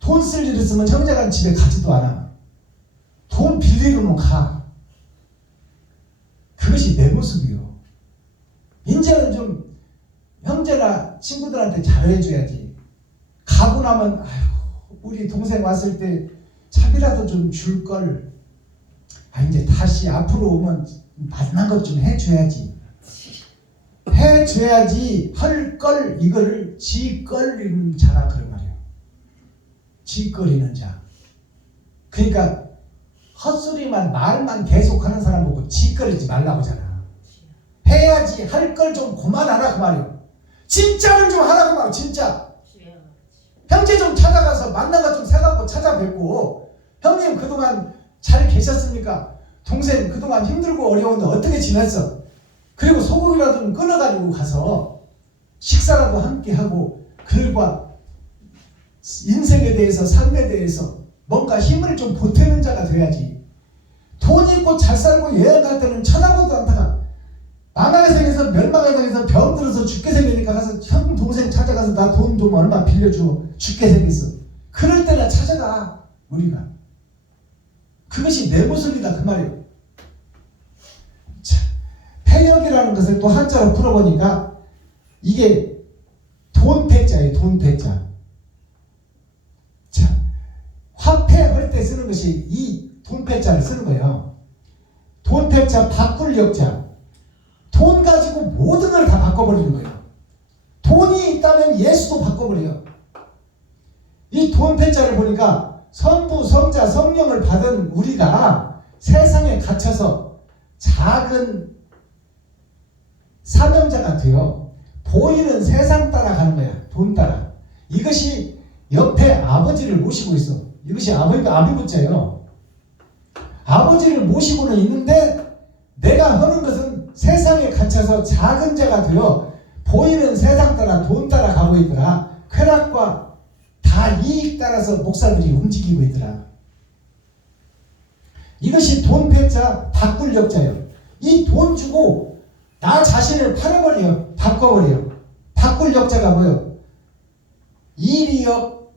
돈 쓸 일 있으면 형제가 집에 가지도 않아. 돈 빌리러는 가. 그것이 내 모습이요. 이제는 좀 형제나 친구들한테 잘해줘야지. 가고 나면 아이고 우리 동생 왔을 때 차비라도 좀 줄걸. 이제 다시 앞으로 오면 만난 것 좀 해줘야지. 해줘야지 헐걸 이거를 지껄리는 자라 그런 말이에요. 지껄리는 자. 그러니까 헛소리만 말만 계속하는 사람 보고 지껄리지 말라고 하잖아. 해야지 할 걸 좀 그만하라 그 말이에요. 진짜를 좀 하라 그 말이에요. 진짜. 형제 좀 찾아가서 만난 것 좀 사갖고 찾아뵙고 형님 그동안 잘 계셨습니까? 동생 그동안 힘들고 어려운데 어떻게 지냈어? 그리고 소고기라도 좀 끊어가지고 가서 식사라도 함께 하고 그들과 인생에 대해서 삶에 대해서 뭔가 힘을 좀 보태는 자가 돼야지. 돈 있고 잘 살고 여행 갈 때는 쳐다보지도 않다가 망하게 생겨서 멸망하게 생겨서 병 들어서 죽게 생기니까 가서 형 동생 찾아가서 나 돈 좀 얼마 빌려줘. 죽게 생겼어. 그럴 때나 찾아가 우리가. 그것이 내 모습이다 그 말이에요. 자, 패역이라는 것을 또 한자로 풀어보니까 이게 돈패자예요. 돈패자. 자, 화폐할 때 쓰는 것이 이 돈패자를 쓰는 거예요. 돈패자 바꿀 역자. 돈 가지고 모든 걸 다 바꿔버리는 거예요. 돈이 있다면 예수도 바꿔버려요. 이 돈패자를 보니까 성부, 성자, 성령을 받은 우리가 세상에 갇혀서 작은 사명자가 되어 보이는 세상 따라가는 거야. 돈 따라. 이것이 옆에 아버지를 모시고 있어. 이것이 아비부자예요. 아버지를 모시고는 있는데 내가 하는 것은 세상에 갇혀서 작은 자가 되어 보이는 세상 따라 돈 따라 가고 있더라. 쾌락과 다 이익 따라서 목사들이 움직이고 있더라. 이것이 돈패자 바꿀 역자예요. 이 돈 주고 나 자신을 팔아버려요. 바꿔버려요. 바꿀 역자가 뭐예요? 이리역,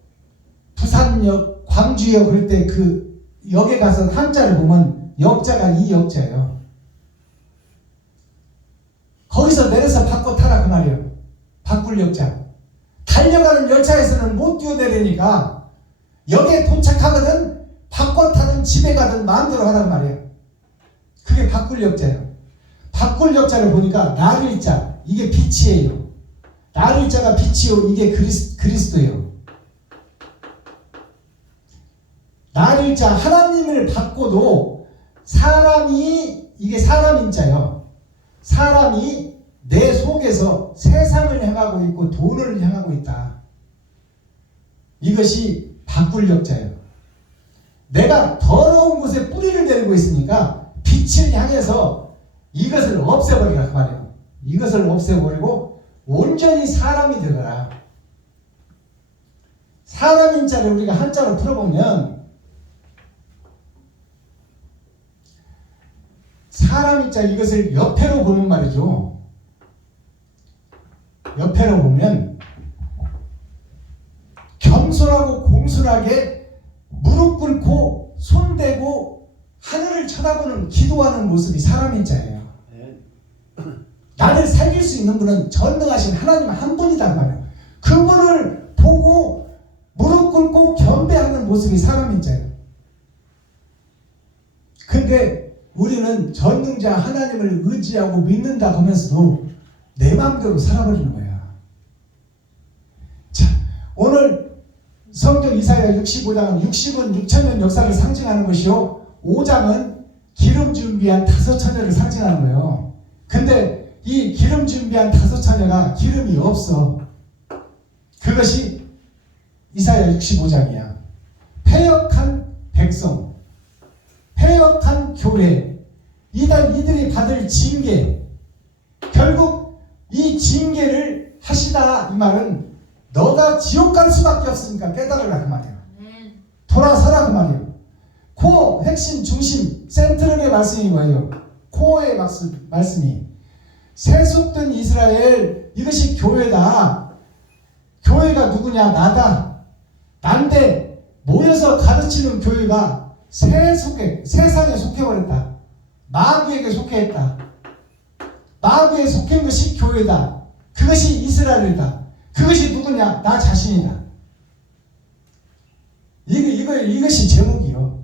부산역, 광주역 그럴 때 그 역에 가서 한자를 보면 역자가 이 역자예요. 거기서 내려서 바꿔 타라 그 말이에요. 바꿀 역자. 달려가는 열차에서는 못 뛰어내리니까 역에 도착하거든 바꿔 타든 집에 가든 마음대로 하라는 말이에요. 그게 바꿀 역자예요. 바꿀 역자를 보니까 나를 자 이게 빛이에요. 나를 자가 빛이요 이게 그리스도예요. 만일자 하나님을 받고도 사람이 이게 사람인자요. 사람이 내 속에서 세상을 향하고 있고 돈을 향하고 있다. 이것이 바꿀력자예요. 내가 더러운 곳에 뿌리를 내리고 있으니까 빛을 향해서 이것을 없애버리라 그 말이에요. 이것을 없애버리고 온전히 사람이 되거라. 사람인 자를 우리가 한자로 풀어보면 사람인 자 이것을 옆에로 보는 말이죠. 옆에로 보면 겸손하고 공손하게 무릎 꿇고 손대고 하늘을 쳐다보는 기도하는 모습이 사람인 자예요. 나를 살릴 수 있는 분은 전능하신 하나님 한 분이단 말이에요. 그분을 보고 무릎 꿇고 겸비하는 모습이 사람인 자예요. 근데 우리는 전능자 하나님을 의지하고 믿는다 하면서도 내 마음대로 살아버리는 거야. 자, 오늘 성경 이사야 65장은 60은 6천년 역사를 상징하는 것이요 5장은 기름 준비한 5처녀를 상징하는 거예요. 근데 이 기름 준비한 5처녀가 기름이 없어. 그것이 이사야 65장이야. 패역한 백성, 패역한 교회, 이들이 받을 징계, 결국 이 징계를 하시다 이 말은 너가 지옥 갈 수밖에 없으니까 깨달으라 그 말이에요. 돌아서라 그 말이에요. 코어 핵심 중심 센트럴의 말씀이 뭐예요? 코어의 말씀이 세속된 이스라엘 이것이 교회다. 교회가 누구냐? 나다. 난데 모여서 가르치는 교회가 세상에 속해버렸다. 마귀에게 속해했다. 마귀에 속한 것이 교회다. 그것이 이스라엘이다. 그것이 누구냐? 나 자신이다. 이것이 제목이요.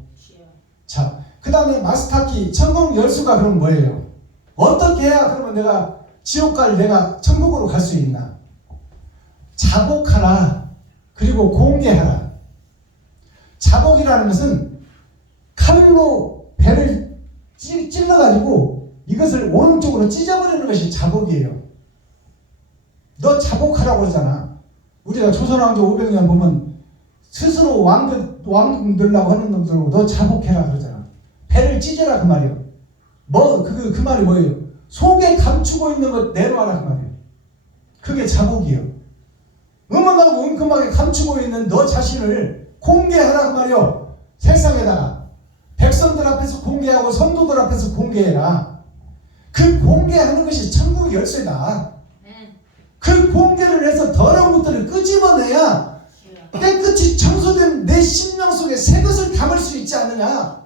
자, 그 다음에 마스타키 천국 열수가 그럼 뭐예요? 어떻게 해야 그러면 내가 지옥 내가 천국으로 갈 수 있나? 자복하라. 그리고 공개하라. 자복이라는 것은 칼로 배를 찔러가지고 이것을 오른쪽으로 찢어버리는 것이 자복이에요. 너 자복하라고 그러잖아. 우리가 조선왕조 500년 보면 스스로 왕 되려고 하는 놈들 너 자복해라 그러잖아. 배를 찢어라 그 말이에요. 그 말이 뭐예요? 속에 감추고 있는 것 내놓아라 그 말이에요. 그게 자복이에요. 음험하고 은큼하게 감추고 있는 너 자신을 공개하라 그 말이에요. 세상에다가 백성들 앞에서 공개하고 성도들 앞에서 공개해라. 그 공개하는 것이 천국의 열쇠다. 그 공개를 해서 더러운 것들을 끄집어내야 깨끗이 청소된 내 심령 속에 새 것을 담을 수 있지 않느냐.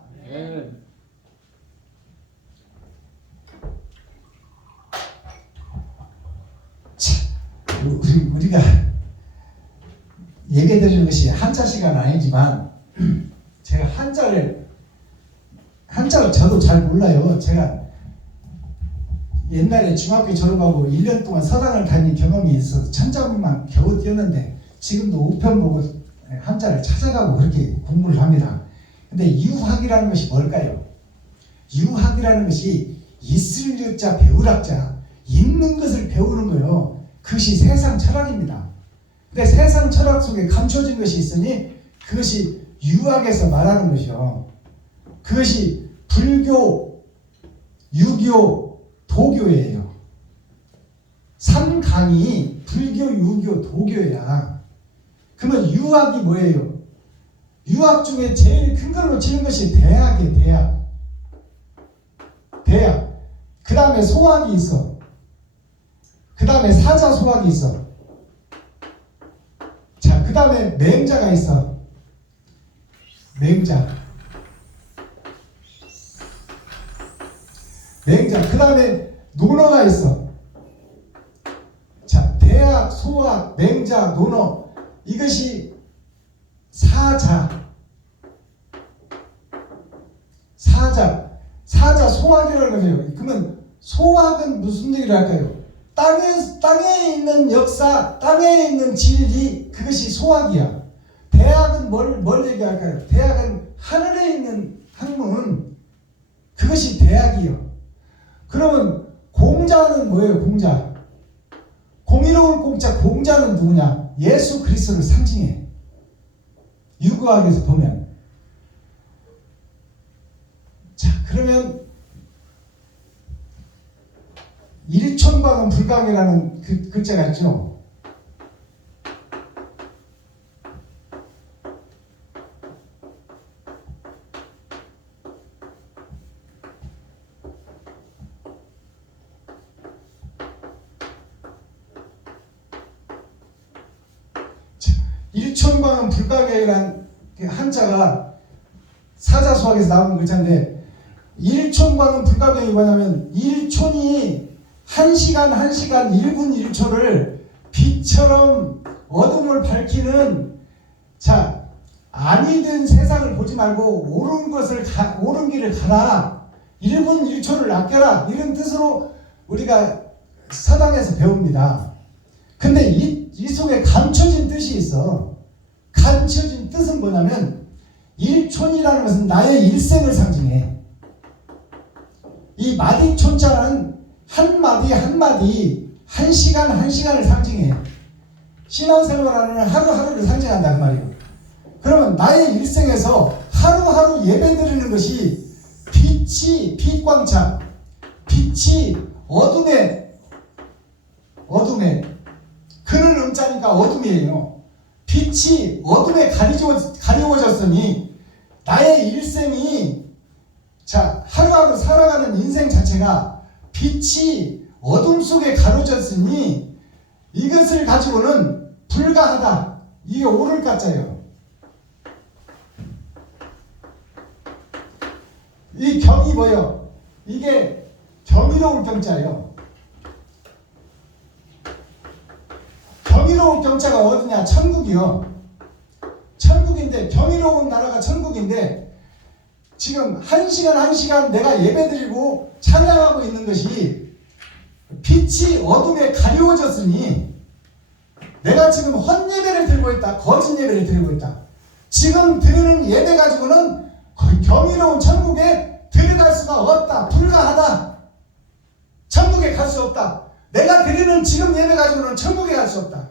우리가 얘기해드리는 것이 한자 시간 아니지만 제가 한자를 저도 잘 몰라요. 제가 옛날에 중학교 졸업하고 1년 동안 서당을 다닌 경험이 있어서 천자문만 겨우 띄었는데 지금도 우편 보고 한자를 찾아가고 그렇게 공부를 합니다. 근데 유학이라는 것이 뭘까요? 유학이라는 것이 있을 자 배울 자 있는 것을 배우는 거예요. 그것이 세상 철학입니다. 근데 세상 철학 속에 감춰진 것이 있으니 그것이 유학에서 말하는 것이요. 그것이 불교, 유교, 도교예요. 3강이 불교, 유교, 도교야. 그러면 유학이 뭐예요? 유학 중에 제일 큰 걸로 치는 것이 대학이에요. 대학. 그 다음에 소학이 있어. 그 다음에 사자 소학이 있어. 자, 그 다음에 맹자가 있어. 맹자. 그 다음에 논어가 있어. 자, 대학, 소학, 맹자, 논어. 이것이 사자. 사자 소학이라는 거예요. 그러면 소학은 무슨 얘기를 할까요? 땅에 있는 역사, 땅에 있는 진리, 그것이 소학이야. 대학은 뭘 얘기할까요? 대학은 하늘에 있는 학문, 그것이 대학이요. 그러면 공자는 뭐예요? 공자. 공의로울 공자, 공자는 누구냐? 예수 그리스도를 상징해. 유구학에서 보면. 자, 그러면 일촌광은 불광이라는 그 글자가 있죠. 일촌광은 불광이라는 그 한자가 사자수학에서 나오는 글자인데, 일촌광은 불가경이 뭐냐면 일촌이 1시간 1시간 1분 1초를 빛처럼 어둠을 밝히는, 자, 아니된 세상을 보지 말고 옳은 길을 가라, 1분 1초를 아껴라, 이런 뜻으로 우리가 사당에서 배웁니다. 근데 이 속에 감춰진 뜻이 있어. 감춰진 뜻은 뭐냐면, 일촌이라는 것은 나의 일생을 상징해. 이 마디촌자는 한마디 한마디, 1시간 1시간을 상징해. 신앙생활하는 하루하루를 상징한다 그 말이에요. 그러면 나의 일생에서 하루하루 예배드리는 것이 빛이 빛광차, 빛이 어둠에 그는 음자니까 어둠이에요. 빛이 어둠에 가리워졌으니 나의 일생이, 자, 하루하루 살아가는 인생 자체가 빛이 어둠 속에 가로졌으니 이것을 가지고는 불가하다. 이게 옳을 가짜예요. 이 경이 뭐예요? 이게 경이로울 경자예요. 경이로울 경자가 어디냐? 천국이요. 천국인데, 경이로운 나라가 천국인데, 지금 1시간 1시간 내가 예배드리고 찬양하고 있는 것이 빛이 어둠에 가려워졌으니 내가 지금 헛예배를 드리고 있다, 거짓 예배를 드리고 있다. 지금 드리는 예배 가지고는 경이로운 천국에 들어갈 수가 없다. 불가하다. 천국에 갈 수 없다. 내가 드리는 지금 예배 가지고는 천국에 갈 수 없다.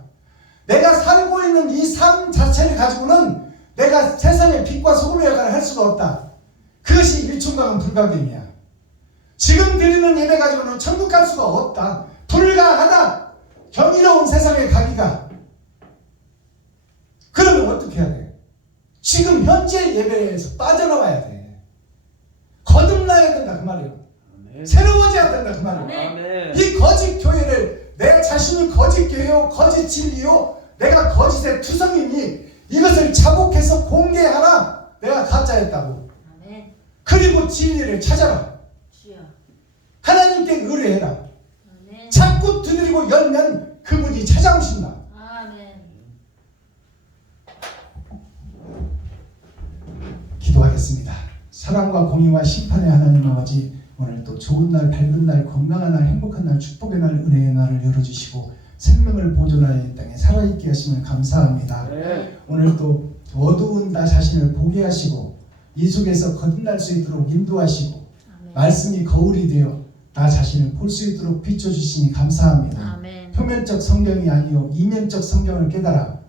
내가 살고 있는 이 삶 자체를 가지고는 내가 세상의 빛과 소금의 역할을 할 수가 없다. 그것이 일촌광은 불가경이야. 지금 드리는 예배 가지고는 천국 갈 수가 없다. 불가하다. 경이로운 세상에 가기가. 그러면 어떻게 해야 돼? 지금 현재 예배에서 빠져나와야 돼. 거듭나야 된다 그 말이에요. 아멘. 새로워져야 된다 그 말이에요. 아멘. 이 거짓 교회를, 내 자신이 거짓 교회요, 거짓 진리요, 내가 거짓의 투성이니 이것을 자복해서 공개하라. 내가 가짜였다고. 아멘. 그리고 진리를 찾아라. 주여. 하나님께 의뢰해라. 아멘. 자꾸 두드리고 열면 그분이 찾아오신다. 아멘. 기도하겠습니다. 사랑과 공의와 심판의 하나님 아버지, 오늘 또 좋은 날, 밝은 날, 건강한 날, 행복한 날, 축복의 날, 은혜의 날을 열어주시고 생명을 보존하여 이 땅에 살아있게 하시면 감사합니다. 네. 오늘 또 어두운 나 자신을 보게 하시고 이 속에서 거듭날 수 있도록 인도하시고 아멘. 말씀이 거울이 되어 나 자신을 볼 수 있도록 비춰주시니 감사합니다. 아멘. 표면적 성경이 아니요 이면적 성경을 깨달아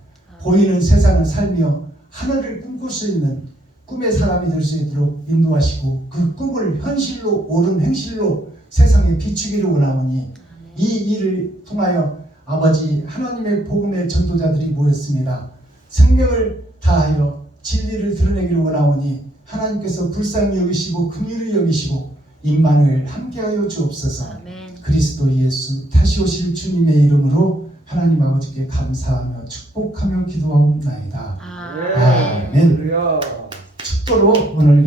보이는 세상을 살며 하늘을 꿈꿀 수 있는 꿈의 사람이 될 수 있도록 인도하시고 그 꿈을 현실로, 옳은 행실로 세상에 비추기를 원하오니 아멘. 이 일을 통하여 아버지 하나님의 복음의 전도자들이 모였습니다. 생명을 다하여 진리를 드러내기를 원하오니 하나님께서 불쌍히 여기시고 긍휼히 여기시고 임마누엘 함께하여 주옵소서. 아멘. 그리스도 예수 다시 오실 주님의 이름으로 하나님 아버지께 감사하며 축복하며 기도하옵나이다. 아멘. 아멘. 할렐루야. 축도로 오늘